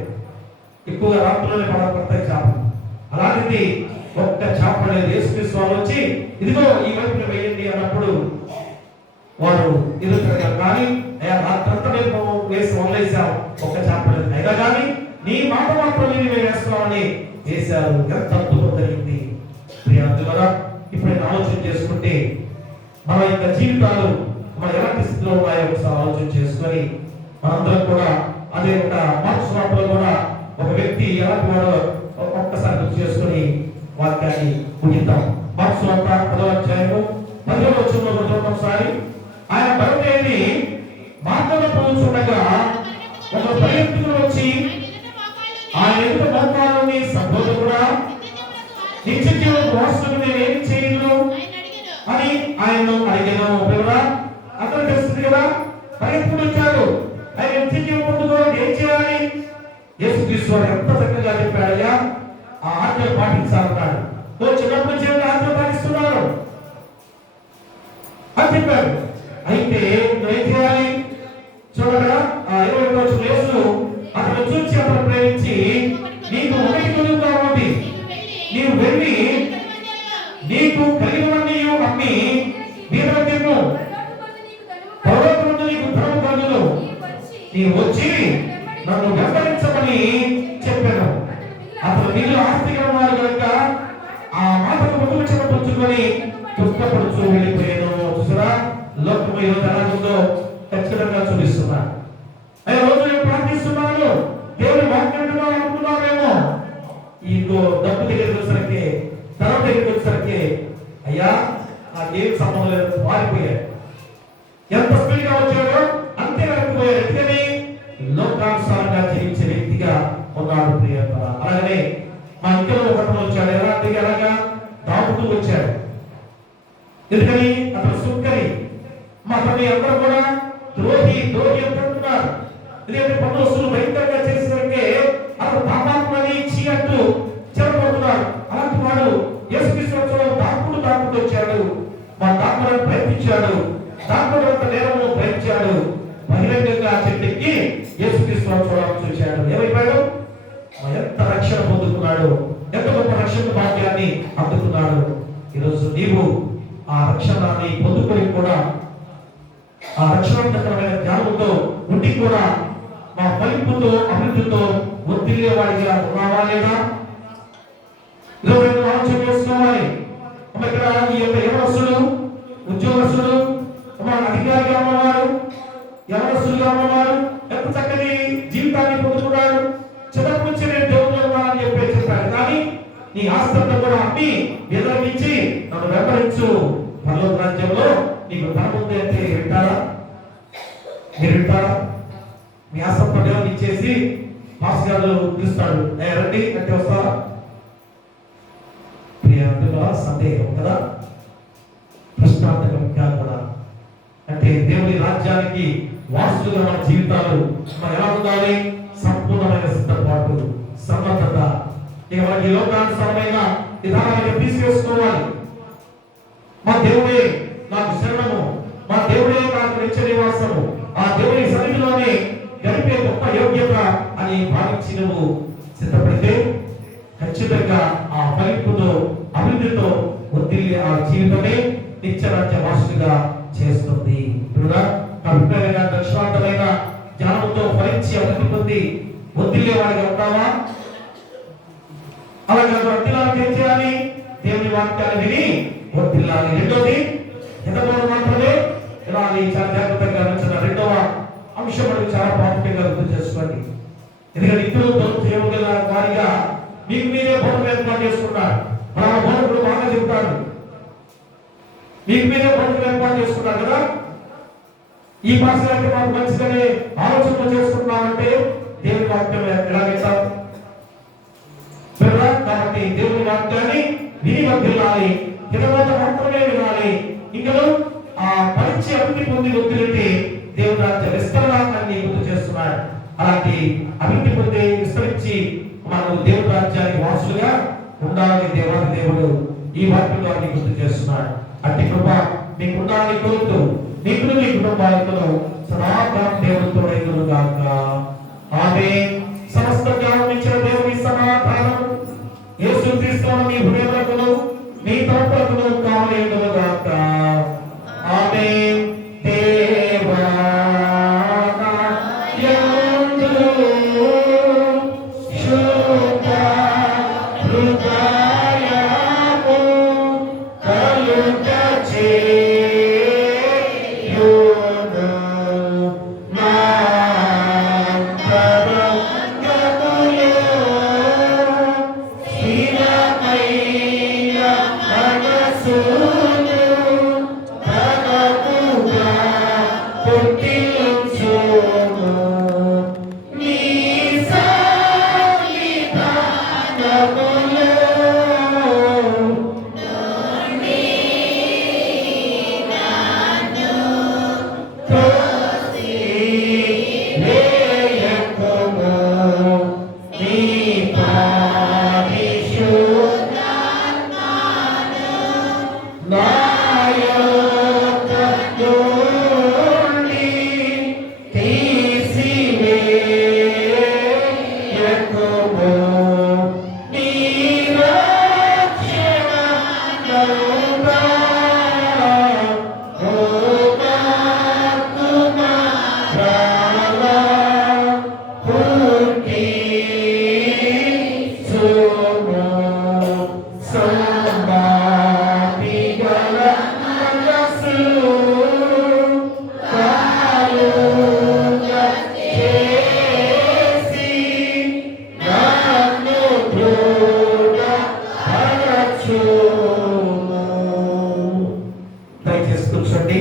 ఎక్కువగా రాత్రుల్లోనే పడతాయి చేపలు. అలాంటిది ఒక్క చేప పడలేదు. యేసుక్రీస్తు వారు వచ్చి ఇదిగో ఈ వైపున వేయండి అన్నప్పుడు వారు ఎదురుతారు. కానీ అయ్యా, రాత్రంతా మేము వేసి వదిలేసాం, ఒక్క చేప పడలేదు. అయినా కానీ నీ మాట మాత్రం మేము వేస్తామని వేశారు. ఎంత అద్భుతం జరిగింది ప్రియాదులారా. ఇప్పుడు ఆలోచన చేసుకుంటే మన యొక్క జీవితాలు మన ఎలాంటి స్థితిలో ఉన్నాయో ఒకసారి ఆలోచన చేసుకొని మనందరం కూడా అదే ఒక మార్క్స్ వార్తలో కూడా ఒక వ్యక్తి ఎలాంటి వాడో ఒక్కసారి గుర్తు చేసుకొని వాక్యాన్ని ముగిద్దాం. మార్క్స్ వార్త 10వ అధ్యాయము 10వ వచనంలో ఒకసారి, ఆయన బయలుదేరి మార్గంలో పోతుండగా ఒక పరిగెత్తుకుని వచ్చి ఆయన ఎదుట మోకాళ్ళని, సంబోధకుడా, నిత్య జీవ వాసులకు నేను ఏమి చేయను అని ఆయన్ను అడిగాను ఎవరా అందరూ తెలుస్తుంది కదా. పరిగెత్తుకుని వచ్చాడు. ఆయన నిత్యం పొందుకోవడం ఏం చేయాలి? యేసుక్రీస్తు వారు ఎంత చక్కగా చెప్పాడయ్యా, ఆ ఆజ్ఞలు పాటించాలన్నాడు. చిన్నప్పటి నుంచి ఆజ్ఞలు పాటిస్తున్నారు అని చెప్పాడు. అయితే నువ్వేం చేయాలి? చూడగా ఆ 21వ వచనం యేసు అతను చూసి అతను ప్రేమించి, నీకు ఒకటి కొనుక్కు ఉంది, నీవు వెళ్ళి నీకు కలిగినవన్నీ అమ్మి బీదలకు తిమ్ము, పరలోకమందు నీకు ధనము కలుగును, నీవు వచ్చి నన్ను వెంబడించమని చెప్పాను. అతను నీళ్ళు ఆస్తిగా ఉన్నారు కనుక ఆ మాటకు ముఖము చెప్పుకొని దుఃఖపడుతూ వెళ్ళిపోయాను. చూసారా, లోకం ఈరోజు ఎలా ఉందో ఖచ్చితంగా చూపిస్తున్నా. అయ్యా రోజు నేను ప్రార్థిస్తున్నాను, దేవుని వాక్యం అనుకున్నామేమో, ఇంకో డబ్బు దగ్గరికి వచ్చేసరికి, ధనం దగ్గరికి వచ్చేసరికి అయ్యా నాకేం సంబంధం లేదు, మారిపోయాడు. ఎంత స్పీడ్ గా వచ్చాడో అంతే వెనక్కిపోయాడు. ఎందుకని లోకానుసారంగా జీవించే వ్యక్తిగా ఉన్నాడు. ప్రియంగా అలాగనే మా ఇంట్లో ఒకటి వచ్చాడు. ఎలాగా దాపుతూ వచ్చాడు. ఎందుకని అతను సుక్కరి, మా తల్లి అందరూ కూడా ద్రోహి ద్రోహి అంటున్నారు. ఎందుకంటే పన్ను వస్తువులు భయంకరంగా చేసేసరికి అతను పాపాత్మని ఇచ్చి అంటూ చెరపడుతున్నాడు. అలాంటి వాడు యేసుక్రీస్తు దాపుడు వచ్చాడు. మా దాపులను ప్రయత్నించాడు, దాపుడు అంత నేరము ప్రయత్నించాడు. బహిరంగంగా చెట్టుకి యేసుక్రీస్తు చూడాలని చూశాడు. ఏమైపోయాడు? ఎంత రక్షణ పొందుతున్నాడు, ఎంత గొప్ప రక్షణ భాగ్యాన్ని అందుకున్నాడు. ఈరోజు నీవు ఆ రక్షణాన్ని పొందుకొని కూడా ఆ రక్షణాత్మకమైన జ్ఞానంతో ఉండి కూడా మా ఫలింపుతో అభివృద్ధితో ఒత్తిళ్ళే వాడిగా ఉన్నావా లేదా? ఈరోజు ఆలోచన చేసుకోవాలి. ఇక్కడ ఈ యొక్క యవనస్తుడు, ఉద్యోగస్తుడు, అధికారిగా ఉన్నవాడు, యవనస్తుడుగా ఉన్నవాడు ఎంత చక్కని జీవితాన్ని పొందుకున్నాడు. చిన్నప్పటి నుంచి నేను దేవుడు అని చెప్పాడు. కానీ నీ ఆస్తంతా కూడా అమ్మి ఎదురమించి నన్ను వెంబడించు, పరలోక రాజ్యంలో నీకు ధనం ఉంది అంటే వింటారా? మీరు వింటారా? మీ ఆస్తంతా దేవుని ఇచ్చేసి పాస్ గారు పిలుస్తాడు, రండి అంటే వస్తారా? ప్రియంగా సందేహం కదా, ప్రశ్నార్థకం కాదు కదా. అంటే దేవుని రాజ్యానికి వారసులుగా మన జీవితాలు మనం ఎలా ఉండాలి? సంపూర్ణమైన సిద్ధపాటు, సన్నద్ధత. ఇక మనకి లోకానుసారమైన విధానాన్ని తీసివేసుకోవాలి. మా దేవుడే నాకు శరణము, మా దేవుడే నాకు నిత్య నివాసము, ఆ దేవుని సన్నిధిలోనే గడిపే గొప్ప యోగ్యత అని భావించి నువ్వు సిద్ధపడితే ఖచ్చితంగా ఆ ఫలింపుతో అభివృద్ధితో ఒత్తిడి ఆ జీవితమే నిత్యరాజ్య వాసులుగా చేస్తుంది. అభిప్రాయంగా దక్షిణార్థమైన జ్ఞానంతో ఫలించి అభివృద్ధి పొంది ఒత్తిళ్ళే వాడిగా ఉంటావా? అలాగే వర్తిల్లాలి. ఏం చేయాలి? దేవుని వాక్యాన్ని విని వర్తిల్లాలి. రెండోది ఎదగడం మాత్రమే వినాలి. చాలా జాగ్రత్తగా గమనించిన రెండవ అంశం మనకు చాలా ప్రాముఖ్యంగా గుర్తు చేసుకోండి. ఎందుకంటే ఇద్దరు తప్పు చేయగల వారిగా మీకు మీరే బోధన ఏర్పాటు చేసుకుంటారు. మన బోధకుడు బాగా చెబుతాడు, మీకు మీరే బోధన ఏర్పాటు చేసుకుంటారు కదా. ఈ భాష అంటే మాకు మంచిగానే ఆలోచన చేసుకుంటున్నామంటే దేవుని వాక్యం ఎలా వింటాం? కాబట్టి దేవుని వాక్యాన్ని విని వర్తిల్లాలి. తినబోత మాత్రమే వినాలి. ఇంకను ఆ పరిచ అభివృద్ధి పొంది వదిలితే దేవుని రాజ్య విస్తరణాన్ని గుర్తు చేస్తున్నాడు. అలాంటి అభివృద్ధి పొంది విస్తరించి మనం దేవుని రాజ్యానికి వాసులుగా ఉండాలని దేవాది దేవుడు ఈ వాక్యంలో గుర్తు చేస్తున్నాడు. అట్టి కృప మీకు ఉండాలని కోరుతూ నీకును నీ కుటుంబాలతో సదాకాలం దేవునితో రైతులు గాక. ఆమేన్. సమస్త జ్ఞానం ఇచ్చిన దేవుని సమాధానం యేసుక్రీస్తు మీ హృదయములకు మీ తలపులకు కావలేదును గాక. ఆమేన్. దేవా Ina దయచేసి కూర్చోండి.